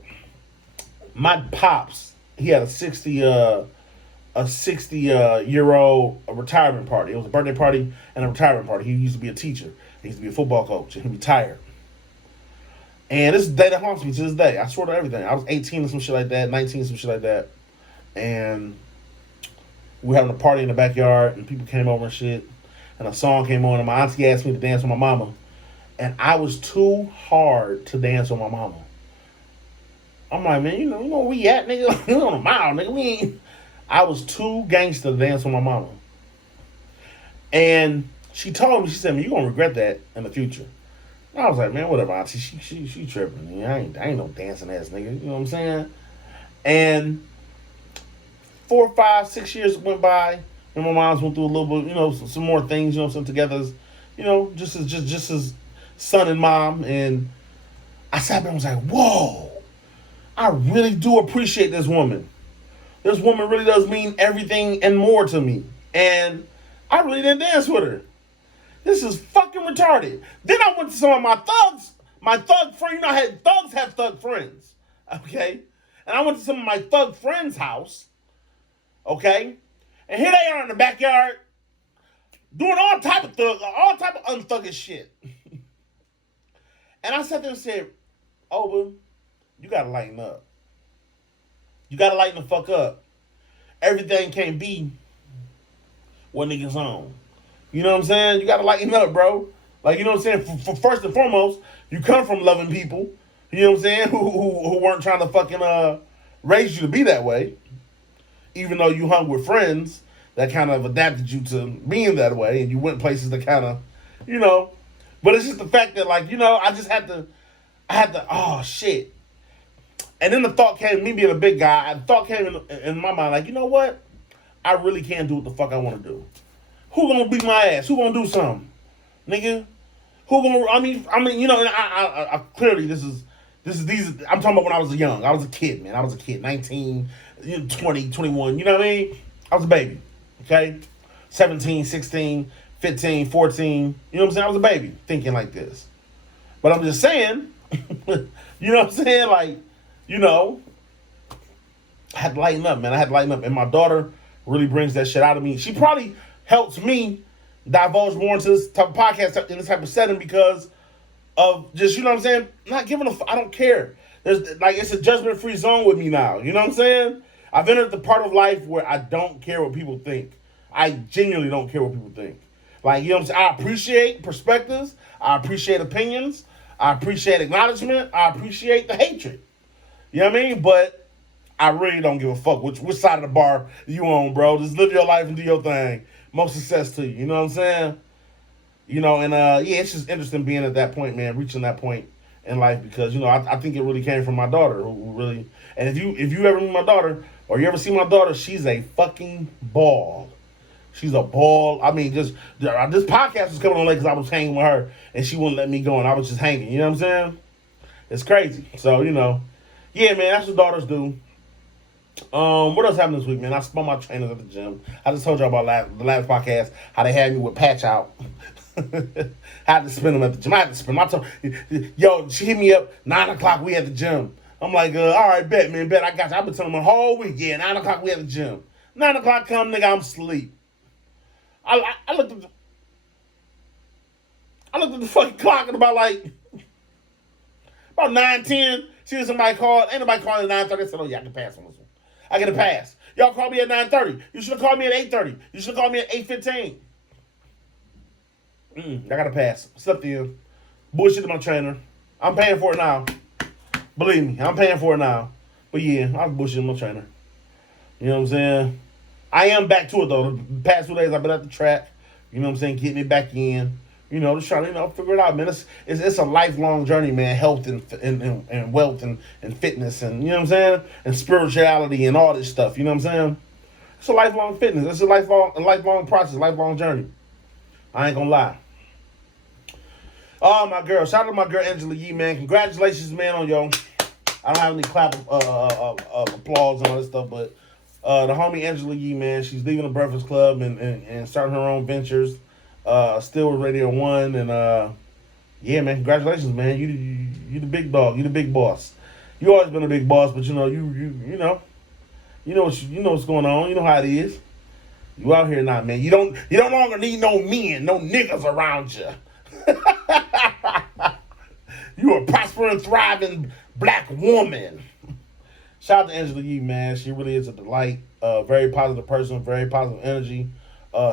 My pops, he had a 60-year-old retirement party. It was a birthday party and a retirement party. He used to be a teacher. He used to be a football coach, and he retired. And this is the day that haunts me to this day. I swear to everything. I was 18 or some shit like that, 19 some shit like that. And we were having a party in the backyard, and people came over and shit. And a song came on, and my auntie asked me to dance with my mama. And I was too hard to dance with my mama. I'm like, man, you know where we at, nigga? We on a mile, nigga. We ain't... I was too gangster to dance with my mama. And she told me, she said, man, you're going to regret that in the future. And I was like, man, whatever, auntie. She tripping. Man. I ain't no dancing ass nigga. You know what I'm saying? And 4, 5, 6 years went by, and my mom's went through a little bit, you know, some more things, you know, some together as, you know, just as son and mom. And I sat there and was like, whoa, I really do appreciate this woman. This woman really does mean everything and more to me. And I really didn't dance with her. This is fucking retarded. Then I went to some of my thug friends. You know, thugs have thug friends. Okay? And I went to some of my thug friends' house. Okay? And here they are in the backyard doing all type of unthuggish shit. And I sat there and said, Oba, you gotta lighten up. You gotta lighten the fuck up. Everything can't be what niggas on. You know what I'm saying? You gotta lighten up, bro. Like, you know what I'm saying? For first and foremost, you come from loving people. You know what I'm saying? Who weren't trying to fucking raise you to be that way. Even though you hung with friends that kind of adapted you to being that way, and you went places that kind of, you know. But it's just the fact that, like, you know, I had to, oh shit. And then the thought came, me being a big guy, the thought came in my mind, like, you know what? I really can't do what the fuck I want to do. Who gonna beat my ass? Who gonna do something? Nigga, Who gonna? I mean, you know, and I clearly this is these. I'm talking about when I was young. I was a kid, man. I was a kid, 19, 20, 21. You know what I mean? I was a baby. Okay, 17, 16, 15, 14. You know what I'm saying? I was a baby thinking like this. But I'm just saying, you know what I'm saying? Like, you know, I had to lighten up, man. I had to lighten up. And my daughter really brings that shit out of me. She probably helps me divulge more into this type of podcast, in this type of setting, because of just, you know what I'm saying? Not giving a I don't care. There's like, it's a judgment free zone with me now. You know what I'm saying? I've entered the part of life where I don't care what people think. I genuinely don't care what people think. Like, you know what I'm saying? I appreciate perspectives. I appreciate opinions. I appreciate acknowledgement. I appreciate the hatred. You know what I mean? But I really don't give a fuck which side of the bar you on, bro. Just live your life and do your thing. Most success to you. You know what I'm saying? You know, and yeah, it's just interesting being at that point, man, reaching that point in life, because, you know, I think it really came from my daughter, who really, and if you ever meet my daughter, or you ever see my daughter, she's a fucking ball. She's a ball. I mean, just this podcast was coming on late because I was hanging with her, and she wouldn't let me go, and I was just hanging. You know what I'm saying? It's crazy. So, you know, yeah, man, that's what daughters do. What else happened this week, man? I spun my trainers at the gym. I just told y'all about the last podcast, how they had me with patch out. I had to spin them at the gym. I had to spin them. Yo, she hit me up, 9 o'clock, we at the gym. I'm like, all right, bet, man, bet, I got you. I've been telling them the whole week, yeah, 9 o'clock, we at the gym. 9 o'clock come, nigga, I'm asleep. I looked at the fucking clock at about 9:10. See somebody called. Ain't nobody calling at 9:30. I said, oh yeah, I can pass on this one. I get a pass. Y'all called me at 9:30. You should have called me at 8:30. You should have called me at 8:15. I got a pass. Slept in. Bullshit to my trainer. I'm paying for it now. Believe me, I'm paying for it now. But yeah, I was bullshitting my trainer. You know what I'm saying? I am back to it though. The past 2 days I've been at the track. You know what I'm saying? Getting it back in. You know, just trying to, figure it out, man. It's a lifelong journey, man. Health and wealth and fitness and, you know what I'm saying? And spirituality and all this stuff. You know what I'm saying? It's a lifelong fitness. It's a lifelong process, lifelong journey. I ain't gonna lie. Oh, my girl. Shout out to my girl, Angela Yee, man. Congratulations, man, on your... I don't have any clap applause and all this stuff, but the homie Angela Yee, man, she's leaving the Breakfast Club and starting her own ventures. Still with Radio 1, and yeah, man, congratulations, man. You the big dog. You the big boss. You always been a big boss, but you know what's going on. You know how it is. You out here now, man. You don't longer need no men, no niggas around you. You a prospering, thriving black woman. Shout out to Angela Yee, man. She really is a delight. Very positive person, very positive energy,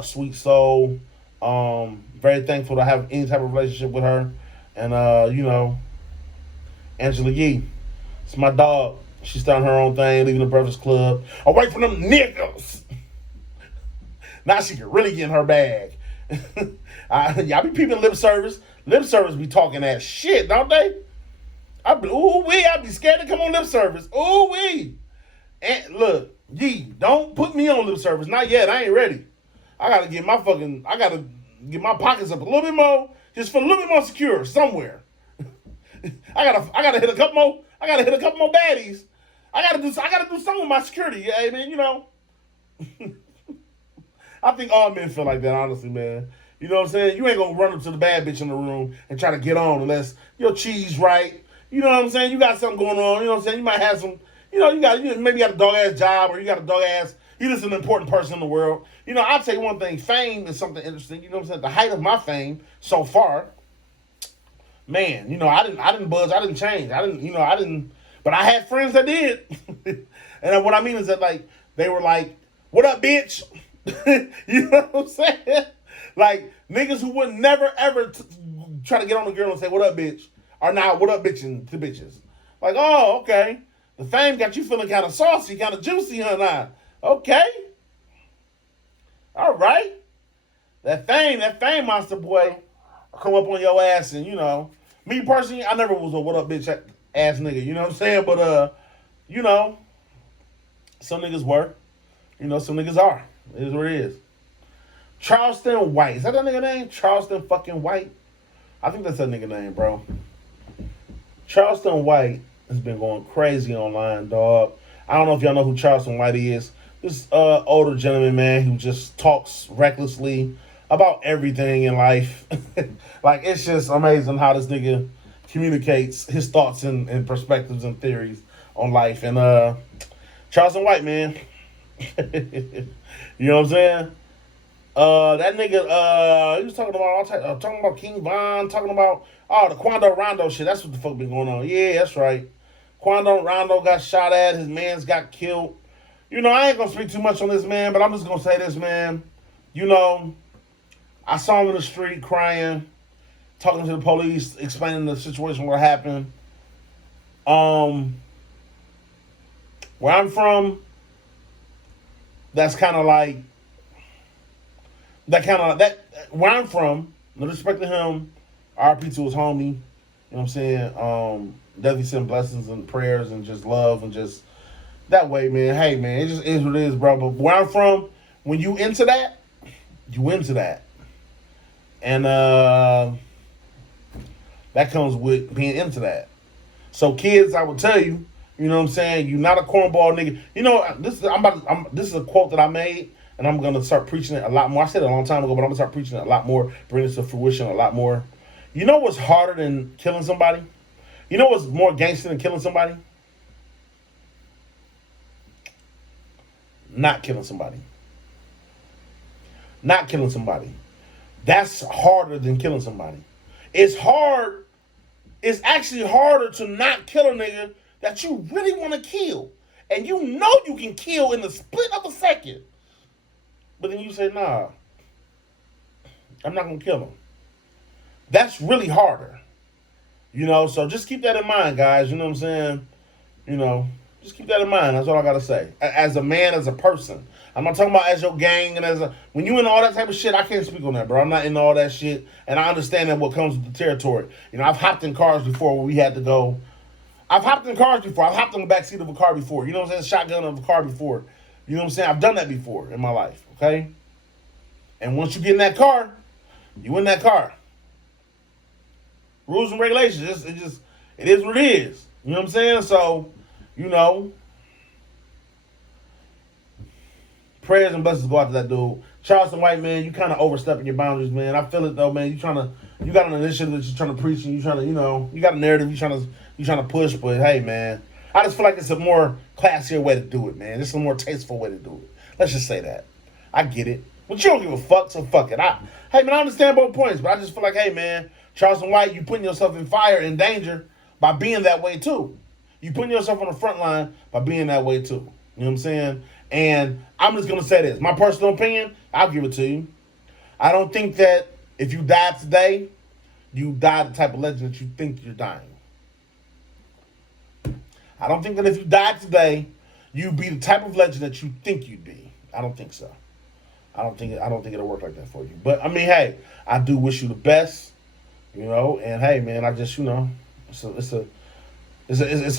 sweet soul. Very thankful to have any type of relationship with her. And Angela Yee, it's my dog. She's starting her own thing, leaving the Breakfast Club, away from them niggas. Now she can really get in her bag. Y'all be peeping lip service. Lip service be talking that shit, don't they? I be scared to come on lip service. Ooh wee. And look, Yee, don't put me on lip service. Not yet. I ain't ready. I gotta get my pockets up a little bit more, just for a little bit more secure somewhere. I gotta hit a couple more. I gotta hit a couple more baddies. I gotta do something with my security. Yeah, I mean, I think all men feel like that, honestly, man. You know what I'm saying? You ain't gonna run up to the bad bitch in the room and try to get on unless your cheese right. You know what I'm saying? You got something going on. You know what I'm saying? You might have some. Maybe you got a dog ass job, or you got a dog ass. You're just an important person in the world. I'll tell you one thing. Fame is something interesting. You know what I'm saying? The height of my fame so far, man. I didn't budge. I didn't change. I didn't. But I had friends that did. And what I mean is that they were like, "What up, bitch?" You know what I'm saying? Like niggas who would never ever try to get on a girl and say, "What up, bitch?" are now "What up, bitching" to bitches. Like, oh, okay. The fame got you feeling kind of saucy, kind of juicy, huh? Now, okay. All right. That fame monster boy come up on your ass, and me personally, I never was a "what up, bitch" ass nigga. You know what I'm saying? But some niggas were. Some niggas are. It is what it is. Charleston White. Is that nigga name? Charleston fucking White? I think that's that nigga name, bro. Charleston White has been going crazy online, dog. I don't know if y'all know who Charleston White is. This older gentleman, man, who just talks recklessly about everything in life. Like, it's just amazing how this nigga communicates his thoughts and perspectives and theories on life. And Charleston White, man. You know what I'm saying? That nigga, he was talking about talking about King Von, talking about the Quando Rondo shit. That's what the fuck been going on. Yeah, that's right. Quando Rondo got shot at. His man's got killed. You know, I ain't gonna speak too much on this man, but I'm just gonna say this, man. You know, I saw him in the street crying, talking to the police, explaining the situation, what happened. Um, where I'm from, that's kind of like that. Where I'm from, no respect to him, RP to his homie. You know what I'm saying? Definitely send blessings and prayers and just love and just that way, man. Hey, man, it just is what it is, bro. But where I'm from, when you into that, you into that, and that comes with being into that. So, kids, I would tell you, you know what I'm saying? You're not a cornball nigga. You know, this is a quote that I made, and I'm gonna start preaching it a lot more. I said it a long time ago, but I'm gonna start preaching it a lot more, bring this to fruition a lot more. You know what's harder than killing somebody? You know what's more gangster than killing somebody? Not killing somebody. Not killing somebody. That's harder than killing somebody. It's hard. It's actually harder to not kill a nigga that you really want to kill. And you know you can kill in the split of a second. But then you say, nah, I'm not going to kill him. That's really harder. You know, so just keep that in mind, guys. You know what I'm saying? You know, just keep that in mind. That's all I got to say. As a man, as a person. I'm not talking about as your gang and as a... When you in all that type of shit, I can't speak on that, bro. I'm not in all that shit. And I understand that what comes with the territory. You know, I've hopped in cars before where we had to go... I've hopped in cars before. I've hopped in the backseat of a car before. You know what I'm saying? Shotgun of a car before. You know what I'm saying? I've done that before in my life, okay? And once you get in that car, you in that car. Rules and regulations. It is what it is. You know what I'm saying? So, you know, prayers and blessings go out to that dude. Charleston White, man, you kind of overstepping your boundaries, man. I feel it though, man. You got an initiative that you're trying to preach, and you trying to, you know, you got a narrative you're trying to push. But hey, man, I just feel like it's a more classier way to do it, man. It's a more tasteful way to do it. Let's just say that. I get it, but you don't give a fuck, so fuck it. Hey, man, I understand both points, but I just feel like, hey, man, Charleston White, you putting yourself in fire and danger by being that way too. You putting yourself on the front line by being that way too. You know what I'm saying? And I'm just gonna say this. My personal opinion, I'll give it to you. I don't think that if you died today, you die the type of legend that you think you're dying. I don't think that if you died today, you'd be the type of legend that you think you'd be. I don't think so. I don't think it'll work like that for you. But I mean, hey, I do wish you the best. You know, and hey, man, I just, you know, it's a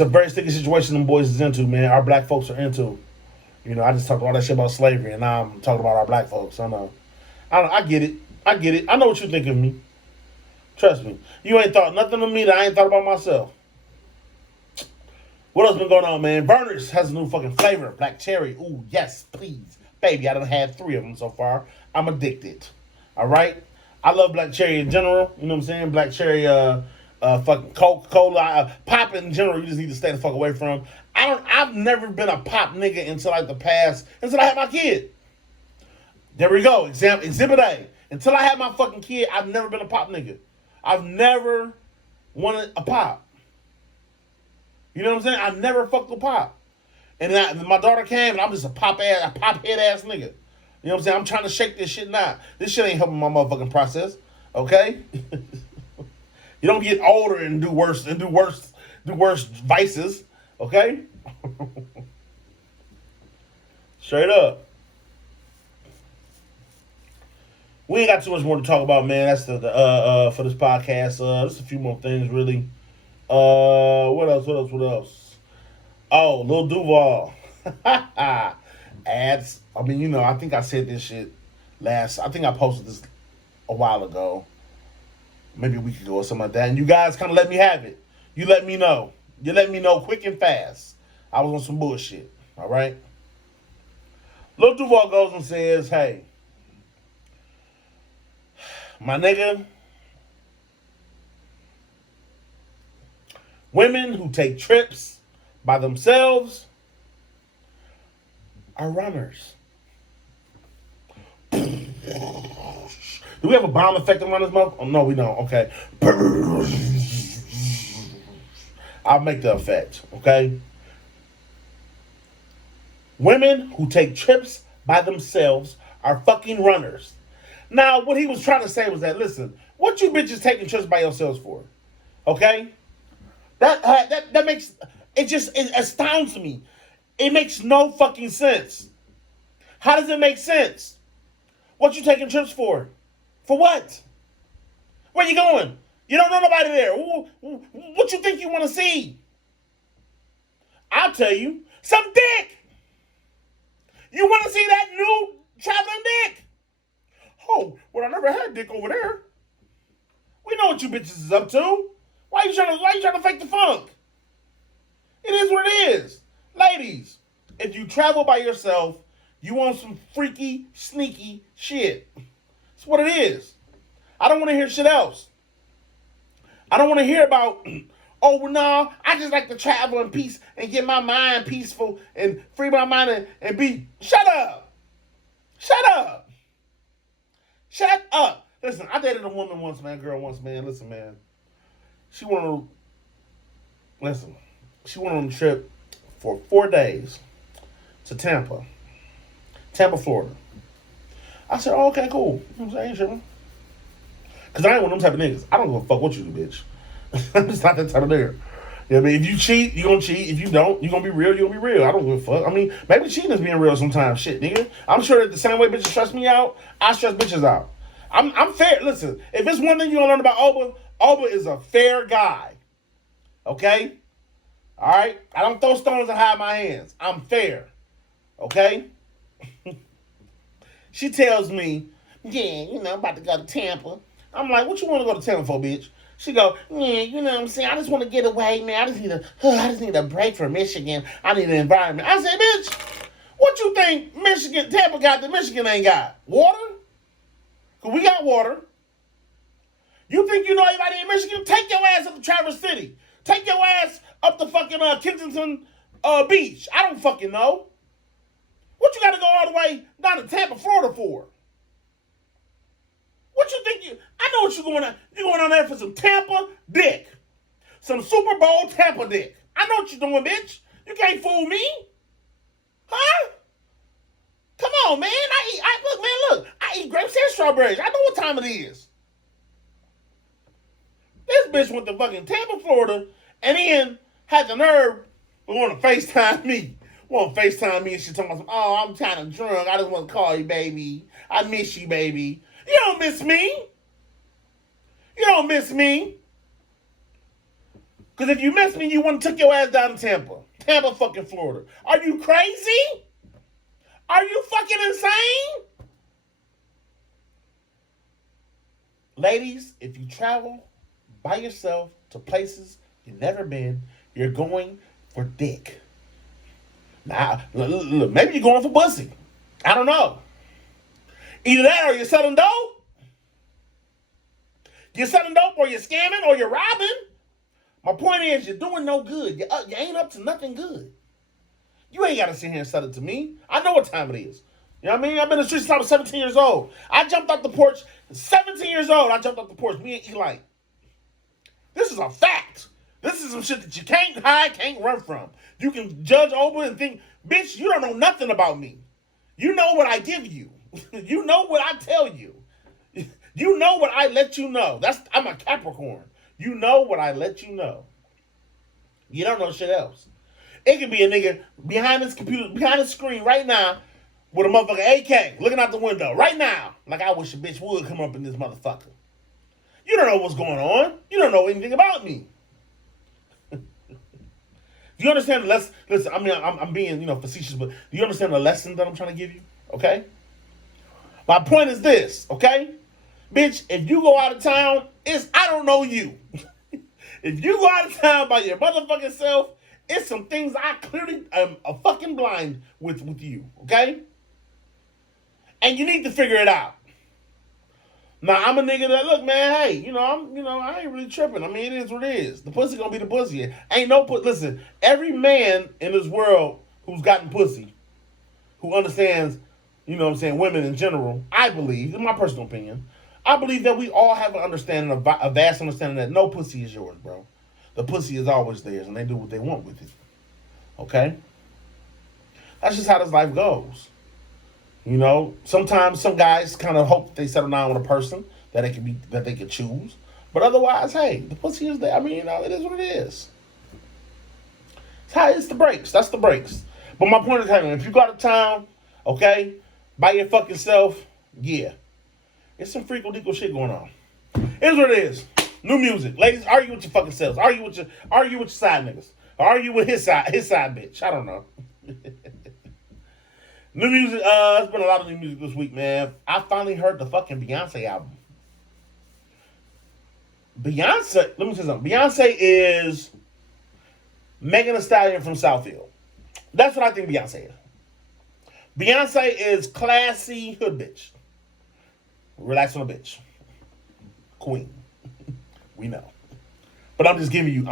very sticky situation them boys is into, man. Our black folks are into. You know, I just talked all that shit about slavery, and now I'm talking about our black folks. I get it. I know what you think of me. Trust me. You ain't thought nothing of me that I ain't thought about myself. What else been going on, man? Burners has a new fucking flavor. Black cherry. Ooh, yes, please. Baby, I done had 3 of them so far. I'm addicted. All right? I love black cherry in general. You know what I'm saying? Black cherry, fucking Coca-Cola. Pop in general, you just need to stay the fuck away from. I've never been a pop nigga until I had my kid. There we go. Exhibit A. Until I had my fucking kid, I've never been a pop nigga. I've never wanted a pop. You know what I'm saying? I never fucked with pop. And then my daughter came, and I'm just a pop head ass nigga. You know what I'm saying? I'm trying to shake this shit now. This shit ain't helping my motherfucking process. Okay? You don't get older and do worse vices. Okay? Straight up. We ain't got too much more to talk about, man. That's the for this podcast. Just a few more things, really. What else? Oh, Lil Duval. Ads. I mean, you know, I think I said this shit I think I posted this a while ago. maybe a week ago or something like that, and you guys kind of let me have it. You let me know. You let me know quick and fast. I was on some bullshit. All right. Lil Duval goes and says, "Hey, my nigga, women who take trips by themselves are runners." Do we have a bomb effect around this month? Oh, no, we don't. Okay. I'll make the effect. Okay. Women who take trips by themselves are fucking runners. Now, what he was trying to say was that, listen, what you bitches taking trips by yourselves for? Okay? That makes, it astounds me. It makes no fucking sense. How does it make sense? What you taking trips for? For what? Where you going? You don't know nobody there. What you think you want to see? I'll tell you. Some dick. You want to see that new traveling dick? Oh, well, I never had dick over there. We know what you bitches is up to. Why you trying to fake the funk? It is what it is. Ladies, if you travel by yourself, you want some freaky, sneaky shit. That's what it is. I don't want to hear shit else. I don't want to hear about, oh, well, no, I just like to travel in peace and get my mind peaceful and free my mind and be, shut up. Shut up. Shut up. Listen, I dated a woman once, man, girl once, man. Listen, man. She went on a trip for 4 days to Tampa, Florida. I said, oh, okay, cool. You know what I'm saying? Sure. Because I ain't one of them type of niggas. I don't give a fuck what you do, bitch. I'm just not that type of nigga. You know what I mean? If you cheat, you gonna cheat. If you don't, you gonna be real, you gonna be real. I don't give a fuck. I mean, maybe cheating is being real sometimes. Shit, nigga. I'm sure that the same way bitches stress me out, I stress bitches out. I'm fair. Listen, if it's one thing you gonna learn about Oba is a fair guy. Okay? Alright? I don't throw stones and hide my hands. I'm fair. Okay? She tells me, yeah, I'm about to go to Tampa. I'm like, what you want to go to Tampa for, bitch? She go, yeah, you know what I'm saying? I just want to get away, man. I just need a break from Michigan. I need an environment. I said, bitch, what you think Tampa got that Michigan ain't got? Water? Because we got water. You think you know everybody in Michigan? Take your ass up to Traverse City. Take your ass up to fucking Kensington Beach. I don't fucking know. What you got to go all the way down to Tampa, Florida for? What you think I know what you're going on. You're going on there for some Tampa dick. Some Super Bowl Tampa dick. I know what you're doing, bitch. You can't fool me. Huh? Come on, man. Look. I eat grapes and strawberries. I know what time it is. This bitch went to fucking Tampa, Florida, and then had the nerve to want to FaceTime me. And she talking about, oh, I'm kind of drunk. I just want to call you, baby. I miss you, baby. You don't miss me. Because if you miss me, you want to take your ass down to Tampa fucking Florida. Are you crazy? Are you fucking insane? Ladies, if you travel by yourself to places you've never been, you're going for dick. Now, look, maybe you're going for pussy. I don't know. Either that or you're selling dope. You're selling dope or you're scamming or you're robbing. My point is, you're doing no good. You ain't up to nothing good. You ain't got to sit here and sell it to me. I know what time it is. You know what I mean? I've been in the streets since I was 17 years old. I jumped off the porch. 17 years old, I jumped off the porch. Me and Eli. This is a fact. This is some shit that you can't hide, can't run from. You can judge over and think, bitch, you don't know nothing about me. You know what I give you. You know what I tell you. You know what I let you know. I'm a Capricorn. You know what I let you know. You don't know shit else. It could be a nigga behind his computer, behind his screen right now with a motherfucking AK looking out the window right now. Like, I wish a bitch would come up in this motherfucker. You don't know what's going on. You don't know anything about me. Do you understand the lesson? Listen, I mean, I'm being, facetious, but do you understand the lesson that I'm trying to give you? Okay? My point is this, okay? Bitch, if you go out of town, it's I don't know you. If you go out of town by your motherfucking self, it's some things I clearly am a fucking blind with you, okay? And you need to figure it out. Now I'm a nigga that look, man. Hey, I ain't really tripping. I mean, it is what it is. The pussy gonna be the pussy. Ain't no put. Listen, every man in this world who's gotten pussy, who understands, women in general. I believe, in my personal opinion, I believe that we all have an understanding, a vast understanding that no pussy is yours, bro. The pussy is always theirs, and they do what they want with it. Okay, that's just how this life goes. Sometimes some guys kind of hope they settle down with a person that they can choose, but otherwise, hey, the pussy is there. I mean, it is what it is. It's the breaks. That's the breaks. But my point is, hey, if you go out of town, okay, by your fucking self, yeah, it's some freak legal shit going on. It is what it is. New music, ladies. Argue with your fucking selves. Argue with your side niggas. Argue with his side bitch. I don't know. New music, there's been a lot of new music this week, man. I finally heard the fucking Beyonce album. Beyonce, let me say something. Beyonce is Megan Thee Stallion from Southfield. That's what I think Beyonce is. Beyonce is classy hood bitch. Relax on a bitch. Queen. We know. But I'm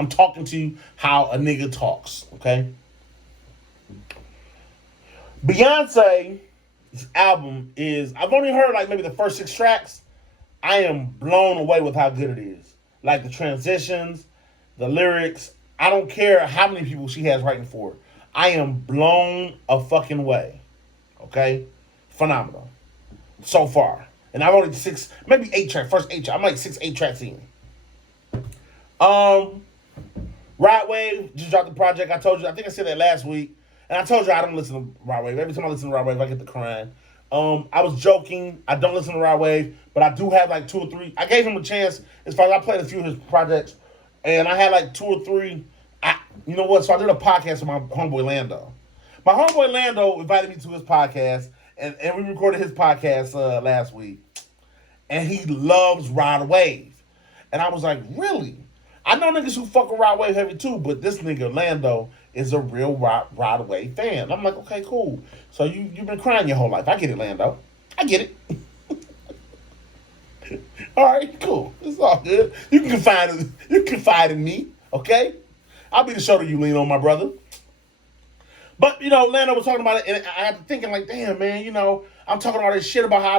talking to you how a nigga talks, okay? Beyonce's album is, I've only heard like maybe the first 6 tracks. I am blown away with how good it is. Like the transitions, the lyrics. I don't care how many people she has writing for her. I am blown a fucking way. Okay? Phenomenal. So far. And I've only 6, maybe 8 tracks. First 8 tracks. I'm like 6, 8 tracks in. Ride Wave just dropped the project. I think I said that last week. And I told you I don't listen to Ride Wave. Every time I listen to Ride Wave, I get the crying. I was joking. I don't listen to Ride Wave, but I do have like 2 or 3. I gave him a chance as far as I played a few of his projects, and I had like 2 or 3. You know what? So I did a podcast with my homeboy Lando. My homeboy Lando invited me to his podcast, and we recorded his podcast last week. And he loves Ride Wave. And I was like, really? I know niggas who fuck with Ride Wave heavy too, but this nigga Lando is a real Ride Wave fan. I'm like, okay, cool. So you've been crying your whole life. I get it, Lando. I get it. All right, cool. It's all good. You can confide in me, okay? I'll be the shoulder you lean on, my brother. But Lando was talking about it, and I got to thinking like, damn, man, I'm talking all this shit about how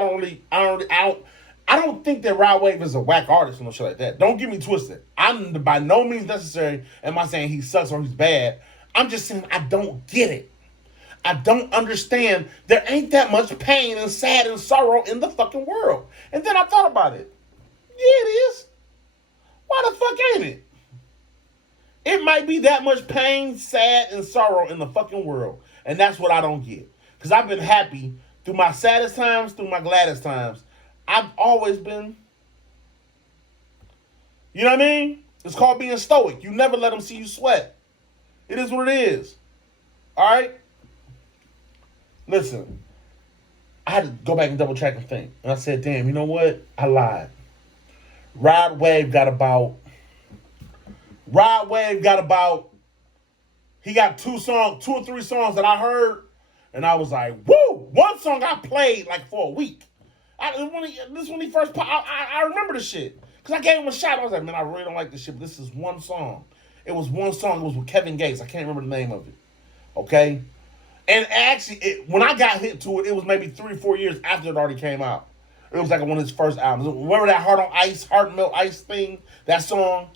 I don't think that Ride Wave is a whack artist or no shit like that. Don't get me twisted. I'm by no means necessary am I saying he sucks or he's bad. I'm just saying I don't get it. I don't understand. There ain't that much pain and sad and sorrow in the fucking world. And then I thought about it. Yeah, it is. Why the fuck ain't it? It might be that much pain, sad, and sorrow in the fucking world. And that's what I don't get. Because I've been happy through my saddest times, through my gladdest times. I've always been, you know what I mean? It's called being stoic. You never let them see you sweat. It is what it is. All right? Listen, I had to go back and double check and think. And I said, damn, you know what? I lied. Ride Wave got about, he got 2 or 3 songs that I heard. And I was like, woo! One song I played like for a week. When he first popped, I remember the shit. Because I gave him a shot. I was like, man, I really don't like this shit, but this is one song. It was one song. It was with Kevin Gates. I can't remember the name of it. Okay? And actually, when I got hit to it, it was maybe 3 or 4 years after it already came out. It was like one of his first albums. Remember that Heart Melt Ice thing? That song?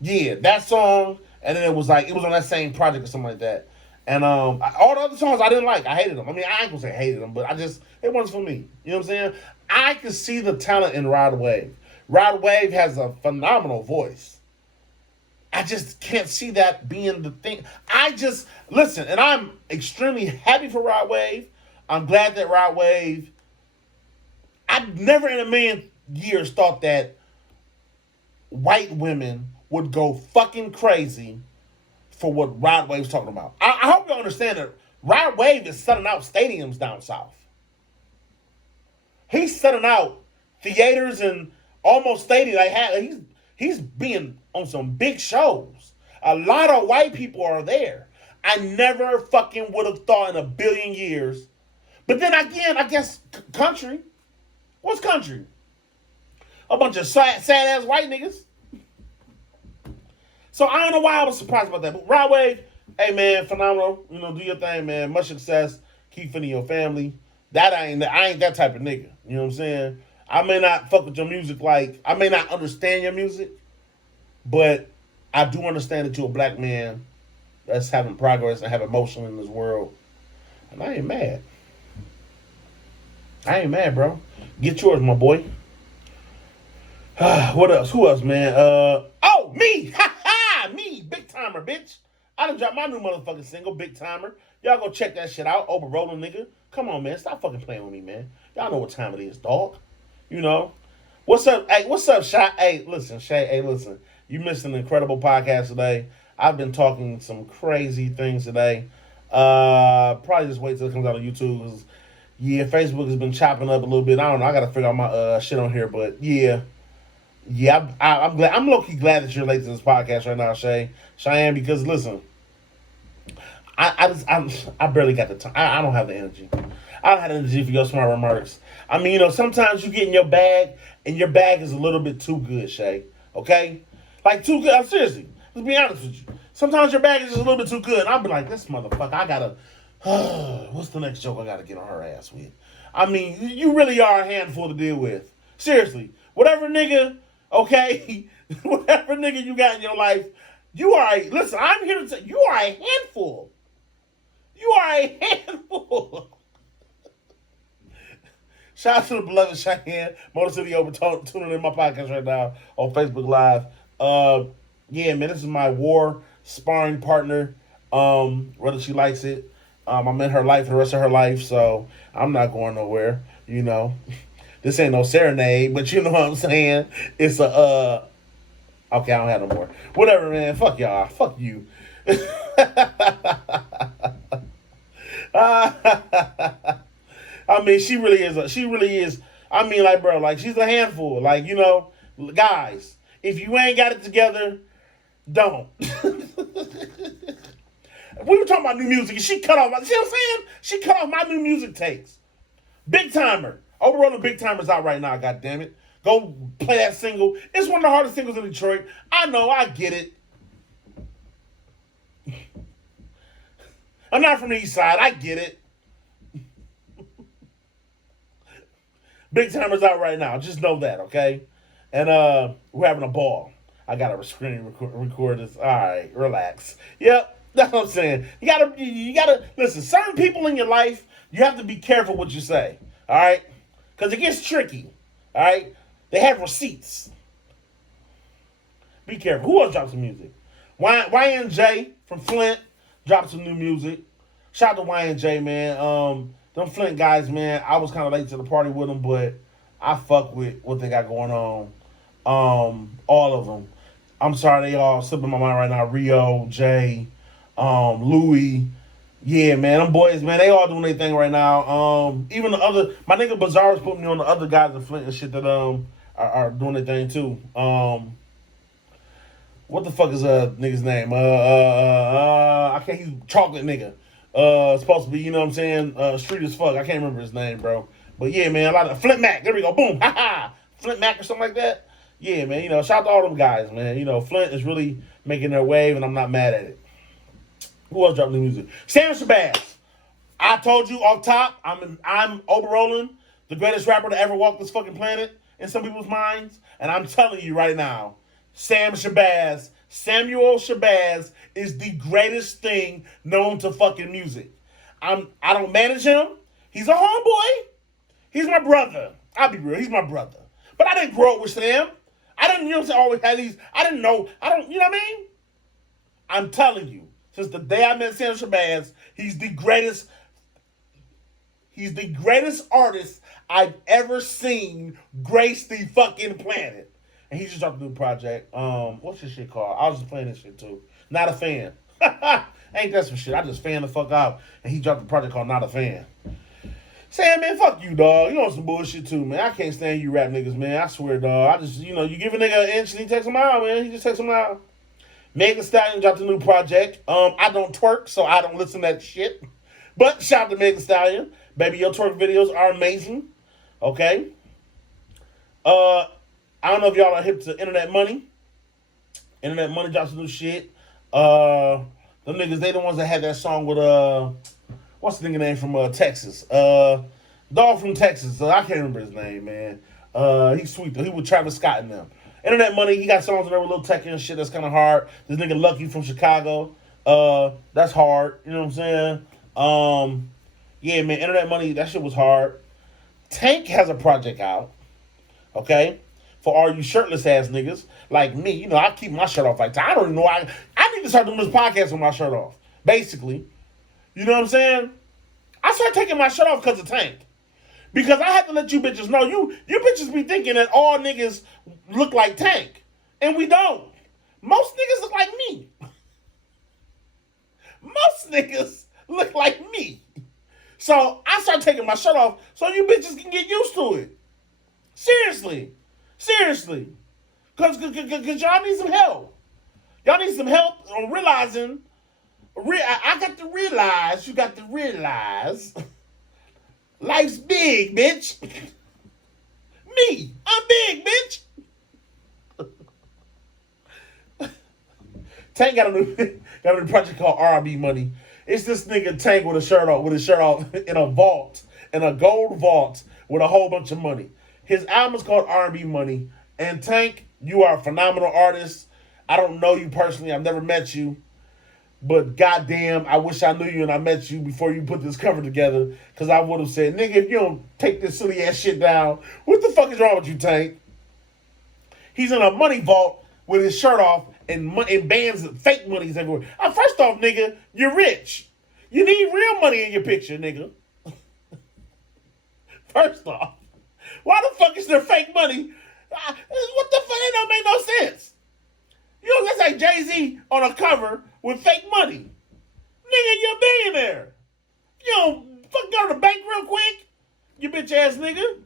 Yeah, that song. And then it was on that same project or something like that. And all the other songs I didn't like. I hated them. I mean, I ain't gonna say hated them, but it wasn't for me. You know what I'm saying? I can see the talent in Ride Wave. Ride Wave has a phenomenal voice. I just can't see that being the thing. Listen, and I'm extremely happy for Ride Wave. I'm glad that Ride Wave, I've never in a million years thought that white women would go fucking crazy for what Ride Wave's talking about. I hope you understand that Ride Wave is selling out stadiums down south. He's selling out theaters and almost stadiums. He's being on some big shows. A lot of white people are there. I never fucking would have thought in a billion years. But then again, I guess country. What's country? A bunch of sad ass white niggas. So I don't know why I was surprised about that. But Rod Wave, hey man, phenomenal. You know, do your thing, man. Much success. Keep feeding your family. I ain't that type of nigga. You know what I'm saying? I may not fuck with your music I may not understand your music, but I do understand that you're a black man that's having progress and have emotion in this world. And I ain't mad. I ain't mad, bro. Get yours, my boy. What else? Who else, man? Oh, me! Ha ha! Me! Big Timer, bitch. I done dropped my new motherfucking single, Big Timer. Y'all go check that shit out. Over rolling, nigga. Come on, man. Stop fucking playing with me, man. Y'all know what time it is, dog. You know? What's up? Hey, what's up, Shay? Hey, listen, Shay. Hey, listen. You missed an incredible podcast today. I've been talking some crazy things today. Probably just wait till it comes out on YouTube. Yeah, Facebook has been chopping up a little bit. I don't know. I got to figure out my shit on here, but yeah. Yeah, I'm glad. I'm low-key glad that you're late to this podcast right now, Cheyenne, because listen, I barely got the time. I don't have the energy. I don't have the energy for your smart remarks. I mean, you know, sometimes you get in your bag, and your bag is a little bit too good, Shay. Okay? Like, too good. Seriously. Let's be honest with you. Sometimes your bag is just a little bit too good. And I'll be like, this motherfucker, I gotta, what's the next joke I gotta get on her ass with? I mean, you really are a handful to deal with. Seriously. Whatever nigga, okay, whatever nigga you got in your life, listen, I'm here to tell you, you are a handful. You are a handful. Shout out to the beloved Cheyenne, Motor City Over, tuning in my podcast right now on Facebook Live. Yeah, man, this is my war sparring partner. Whether she likes it, I'm in her life for the rest of her life, so I'm not going nowhere. You know, this ain't no serenade, but you know what I'm saying. It's a okay, I don't have no more. Whatever, man. Fuck y'all. Fuck you. I mean, she really is. I mean, like, bro, like, she's a handful. Like, you know, guys, if you ain't got it together, don't. We were talking about new music, and she cut off. See what I'm saying? She cut off my new music takes. Big Timer. Overall, Big Timer's out right now, goddammit. Go play that single. It's one of the hardest singles in Detroit. I know, I get it. I'm not from the east side. I get it. Big Timer's out right now. Just know that, okay? And we're having a ball. I got to screen record this. All right, relax. Yep, that's what I'm saying. You gotta listen. Certain people in your life, you have to be careful what you say. All right, because it gets tricky. All right, they have receipts. Be careful. Who else dropped some music? YNJ from Flint dropped some new music. Shout out to YNJ, man. Them Flint guys, man, I was kind of late to the party with them, but I fuck with what they got going on. All of them. I'm sorry, they all slipping my mind right now. Rio, Jay, Louis. Yeah, man, them boys, man, they all doing their thing right now. Even the other, my nigga Bazaar's putting me on the other guys in Flint and shit that are doing their thing too. What the fuck is nigga's name? I can't. He's chocolate nigga. Supposed to be, you know what I'm saying? Street as fuck. I can't remember his name, bro. But yeah, man, a lot of Flint Mac. There we go. Boom. Ha ha. Flint Mac or something like that. Yeah, man. You know, shout out to all them guys, man. You know, Flint is really making their wave, and I'm not mad at it. Who else dropped new music? Sam Shabazz. I told you off top, I'm overrolling the greatest rapper to ever walk this fucking planet in some people's minds, and I'm telling you right now, Samuel Shabazz is the greatest thing known to fucking music. I don't manage him. He's a homeboy. He's my brother. I'll be real. He's my brother. But I didn't grow up with Sam. I didn't, you know what I'm saying, always had these. I didn't know. You know what I mean? I'm telling you, since the day I met Sam Shabazz, he's the greatest artist I've ever seen grace the fucking planet. And he just dropped a new project. What's this shit called? I was just playing this shit too. Not a Fan. Ain't that some shit? I just fan the fuck out. And he dropped a project called Not a Fan. Saying, man, fuck you, dog. You on some bullshit too, man. I can't stand you rap niggas, man. I swear, dog. I just, you give a nigga an inch and he takes him out, man. He just takes him out. Megan Thee Stallion dropped a new project. I don't twerk, so I don't listen to that shit. But shout out to Megan Thee Stallion. Baby, your twerk videos are amazing. Okay? I don't know if y'all are hip to Internet Money. Internet Money drops some new shit. Them niggas, they the ones that had that song with, what's the nigga name from Texas? Dog from Texas. I can't remember his name, man. He's sweet, though. He with Travis Scott and them. Internet Money, he got songs in there with Lil Tecca and shit that's kind of hard. This nigga Lucky from Chicago. That's hard. You know what I'm saying? Yeah, man, Internet Money, that shit was hard. Tank has a project out. Okay? For all you shirtless ass niggas like me. I keep my shirt off like that. I don't even know. I need to start doing this podcast with my shirt off. Basically. You know what I'm saying? I started taking my shirt off because of Tank. Because I have to let you bitches know, you bitches be thinking that all niggas look like Tank. And we don't. Most niggas look like me. Most niggas look like me. So I started taking my shirt off so you bitches can get used to it. Seriously. Because y'all need some help. Y'all need some help on realizing. I got to realize, you got to realize, life's big, bitch. Me, I'm big, bitch. Tank got a new project called R&B Money. It's this nigga Tank with his shirt off in a vault, in a gold vault with a whole bunch of money. His album is called R&B Money. And Tank, you are a phenomenal artist. I don't know you personally. I've never met you. But goddamn, I wish I knew you and I met you before you put this cover together. Because I would have said, nigga, if you don't take this silly ass shit down, what the fuck is wrong with you, Tank? He's in a money vault with his shirt off and bands, fake money's everywhere. First off, nigga, you're rich. You need real money in your picture, nigga. First off. Why the fuck is there fake money? What the fuck? It don't make no sense. That's like Jay-Z on a cover with fake money. Nigga, you're a billionaire. You don't fucking go to the bank real quick? You bitch ass nigga.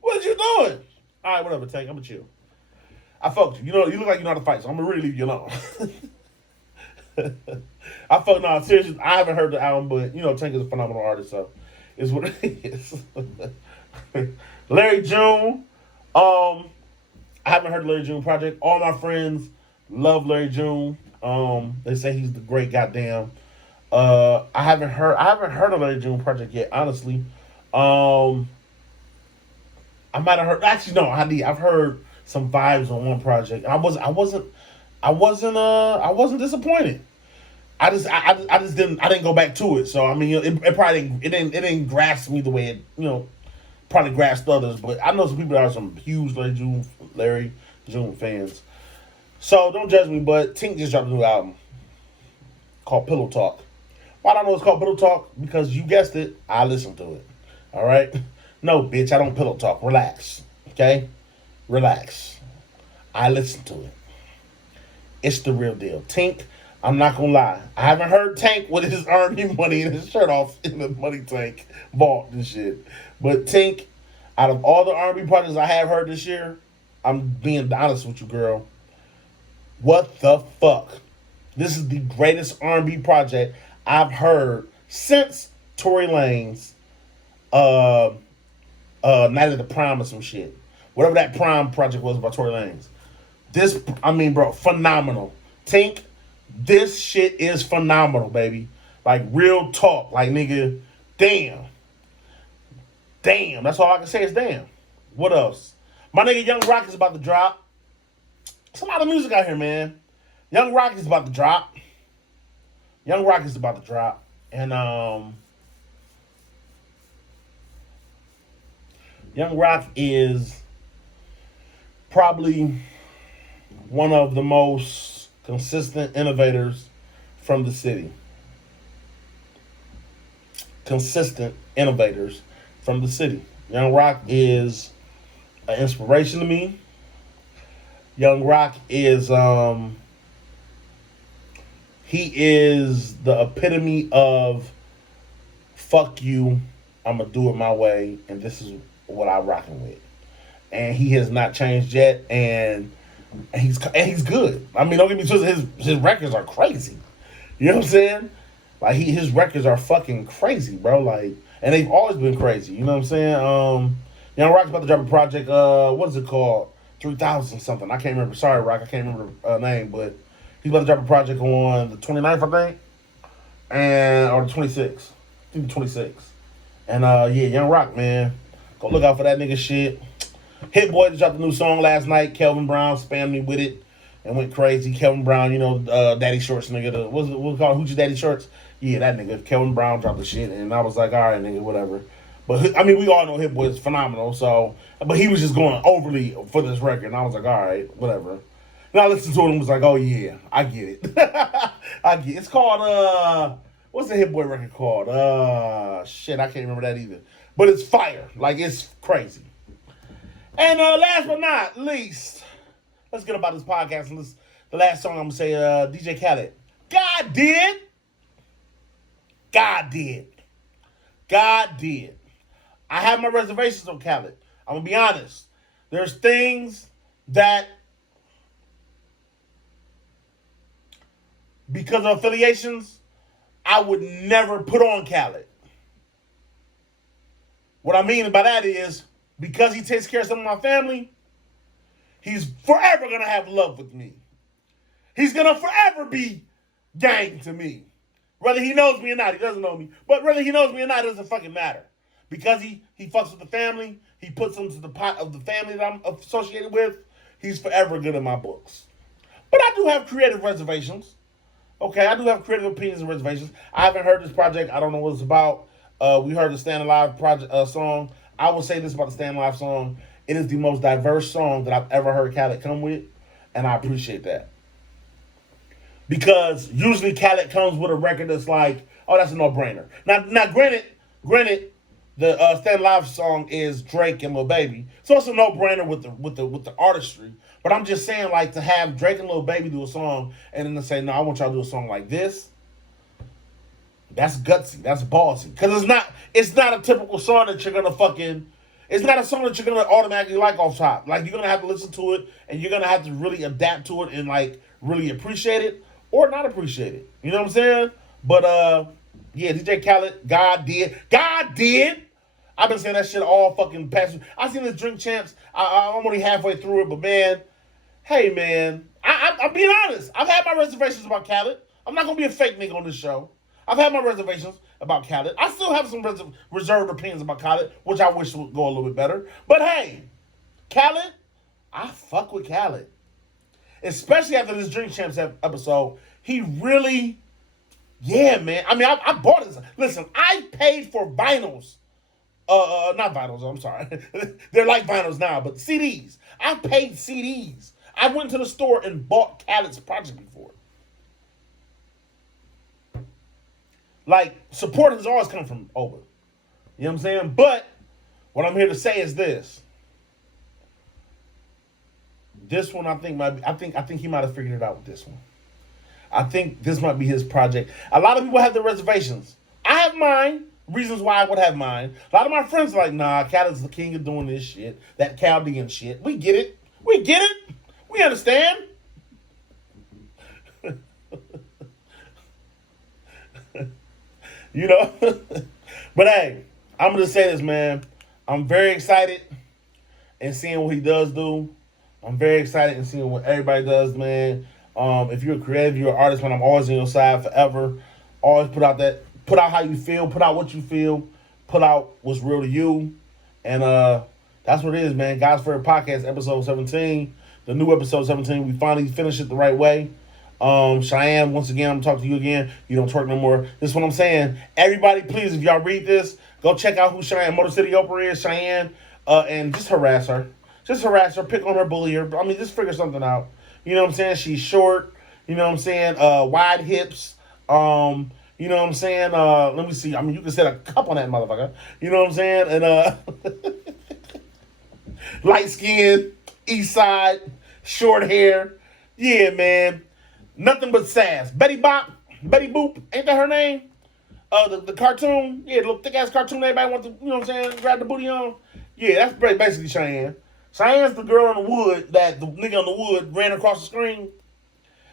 What you doing? All right, whatever, Tank. I'm gonna chill. I fucked you. You look like you know how to fight, so I'm gonna really leave you alone. Seriously, I haven't heard the album, but Tank is a phenomenal artist, so it's what it is. Larry June. I haven't heard the Larry June project. All my friends love Larry June. They say he's the great goddamn. I haven't heard of Larry June project yet, honestly. I might have heard. Actually, no, I've heard some vibes on one project. I wasn't disappointed. I didn't go back to it. So I mean, it probably didn't grasp me the way it probably grasped others. But I know some people that are some huge Larry June fans. So don't judge me. But Tink just dropped a new album called Pillow Talk. Why do I know it's called Pillow Talk? Because you guessed it, I listened to it. All right. No, bitch, I don't pillow talk. Relax. Okay? Relax. I listen to it. It's the real deal. Tink, I'm not going to lie. I haven't heard Tank with his R&B money and his shirt off in the money tank vault and shit. But Tink, out of all the R&B projects I have heard this year, I'm being honest with you, girl. What the fuck? This is the greatest R&B project I've heard since Tory Lanez Night of the Prime or some shit. Whatever that Prime project was by Tory Lanez. Bro, phenomenal. Tink, this shit is phenomenal, baby. Like, real talk. Like, nigga, damn. Damn. That's all I can say is damn. What else? My nigga Young Rock is about to drop. There's a lot of music out here, man. Young Rock is about to drop. And, Young Rock is probably one of the most consistent innovators from the city. Young Rock is an inspiration to me. Young Rock is he is the epitome of fuck you I'm gonna do it my way, and this is what I'm rocking with. And he has not changed yet, and he's good. I mean, don't get me twisted. His records are crazy. You know what I'm saying? Like his records are fucking crazy, bro. Like, and they've always been crazy. You know what I'm saying? Young Rock's about to drop a project. What is it called? 3000 something. I can't remember. Sorry, Rock. I can't remember the name, but he's about to drop a project on the 29th, I think, and or the 26th. I think the 26th. And yeah, Young Rock, man, go look out for that nigga shit. Hit Boy just dropped a new song last night. Kelvin Brown spammed me with it and went crazy. Kelvin Brown, you know, Daddy Shorts nigga. What's it called? Hoochie Daddy Shorts? Yeah, that nigga. Kelvin Brown dropped the shit, and I was like, all right, nigga, whatever. But I mean, we all know Hit Boy is phenomenal. So, but he was just going overly for this record, and I was like, all right, whatever. And I listened to it and was like, oh yeah, I get it. I get it. It's called what's the Hit Boy record called? Shit, I can't remember that either. But it's fire. Like, it's crazy. And last but not least, let's get about this podcast. And the last song I'm going to say, DJ Khaled. God did. God did. God did. I have my reservations on Khaled. I'm going to be honest. There's things that, because of affiliations, I would never put on Khaled. What I mean by that is, because he takes care of some of my family, he's forever going to have love with me. He's going to forever be gang to me. Whether he knows me or not, he doesn't know me. But whether he knows me or not, it doesn't fucking matter. Because he fucks with the family, he puts them to the pot of the family that I'm associated with, he's forever good in my books. But I do have creative reservations. Okay, I do have creative opinions and reservations. I haven't heard this project. I don't know what it's about. We heard the Stand Alive project song. I will say this about the Stand Alive song. It is the most diverse song that I've ever heard Khaled come with, and I appreciate that. Because usually Khaled comes with a record that's like, oh, that's a no-brainer. Now, granted, the Stand Alive song is Drake and Lil Baby, so it's a no-brainer with the artistry. But I'm just saying, like, to have Drake and Lil Baby do a song, and then to say, no, I want y'all to do a song like this. That's gutsy. That's ballsy. Because it's not a typical song that you're going to fucking... It's not a song that you're going to automatically like off top. Like, you're going to have to listen to it, and you're going to have to really adapt to it and, like, really appreciate it or not appreciate it. You know what I'm saying? But, yeah, DJ Khaled, God did. God did! I've been saying that shit all fucking past... I seen this Drink Champs. I'm only halfway through it, but, man... Hey, man. I'm being honest. I've had my reservations about Khaled. I'm not going to be a fake nigga on this show. I've had my reservations about Khaled. I still have some reserved opinions about Khaled, which I wish would go a little bit better. But hey, Khaled, I fuck with Khaled. Especially after this Drink Champs episode. He really, yeah, man. I mean, I bought this. Listen, I paid for vinyls. Not vinyls, I'm sorry. They're like vinyls now, but CDs. I paid CDs. I went to the store and bought Khaled's project before. Like, support has always come from Oba. You know what I'm saying? But what I'm here to say is this. This one I think he might have figured it out with this one. I think this might be his project. A lot of people have their reservations. I have mine. Reasons why I would have mine. A lot of my friends are like, nah, Khaled's the king of doing this shit. That Chaldean shit. We get it. We get it. We understand. You know? But hey, I'm going to say this, man. I'm very excited in seeing what he does do. I'm very excited in seeing what everybody does, man. If you're a creative, you're an artist, man, I'm always on your side forever. Always put out how you feel, put out what you feel, put out what's real to you. And that's what it is, man. God's Favorite Podcast, episode 17. The new episode 17. We finally finished it the right way. Cheyenne, once again, I'm talking to you again. You don't twerk no more. This is what I'm saying. Everybody, please, if y'all read this, go check out who Cheyenne Motor City Oprah is, Cheyenne, and just harass her. Just harass her, pick on her, bully her. I mean, just figure something out. You know what I'm saying? She's short. You know what I'm saying? Wide hips. You know what I'm saying? Let me see. I mean, you can set a cup on that motherfucker. You know what I'm saying? And light skin, east side, short hair. Yeah, man. Nothing but sass. Betty Boop, ain't that her name? The cartoon, yeah, the little thick ass cartoon everybody wants to, you know what I'm saying, grab the booty on. Yeah, that's basically Cheyenne. Cheyenne's the girl in the wood that the nigga in the wood ran across the screen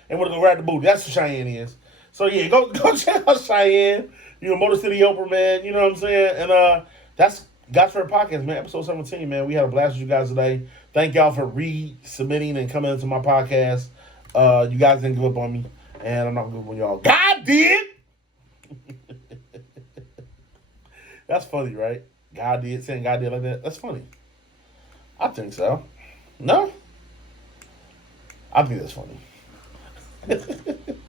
and went to go grab the booty. That's what Cheyenne is. So yeah, go check out Cheyenne. You know, Motor City Oprah, man. You know what I'm saying? And that's God's Favorite Podcast, man. Episode 17, man. We had a blast with you guys today. Thank y'all for resubmitting and coming into my podcast. You guys didn't give up on me, and I'm not gonna give up on y'all. God did. That's funny, right? God did, saying God did like that. That's funny. I think so. No? I think that's funny.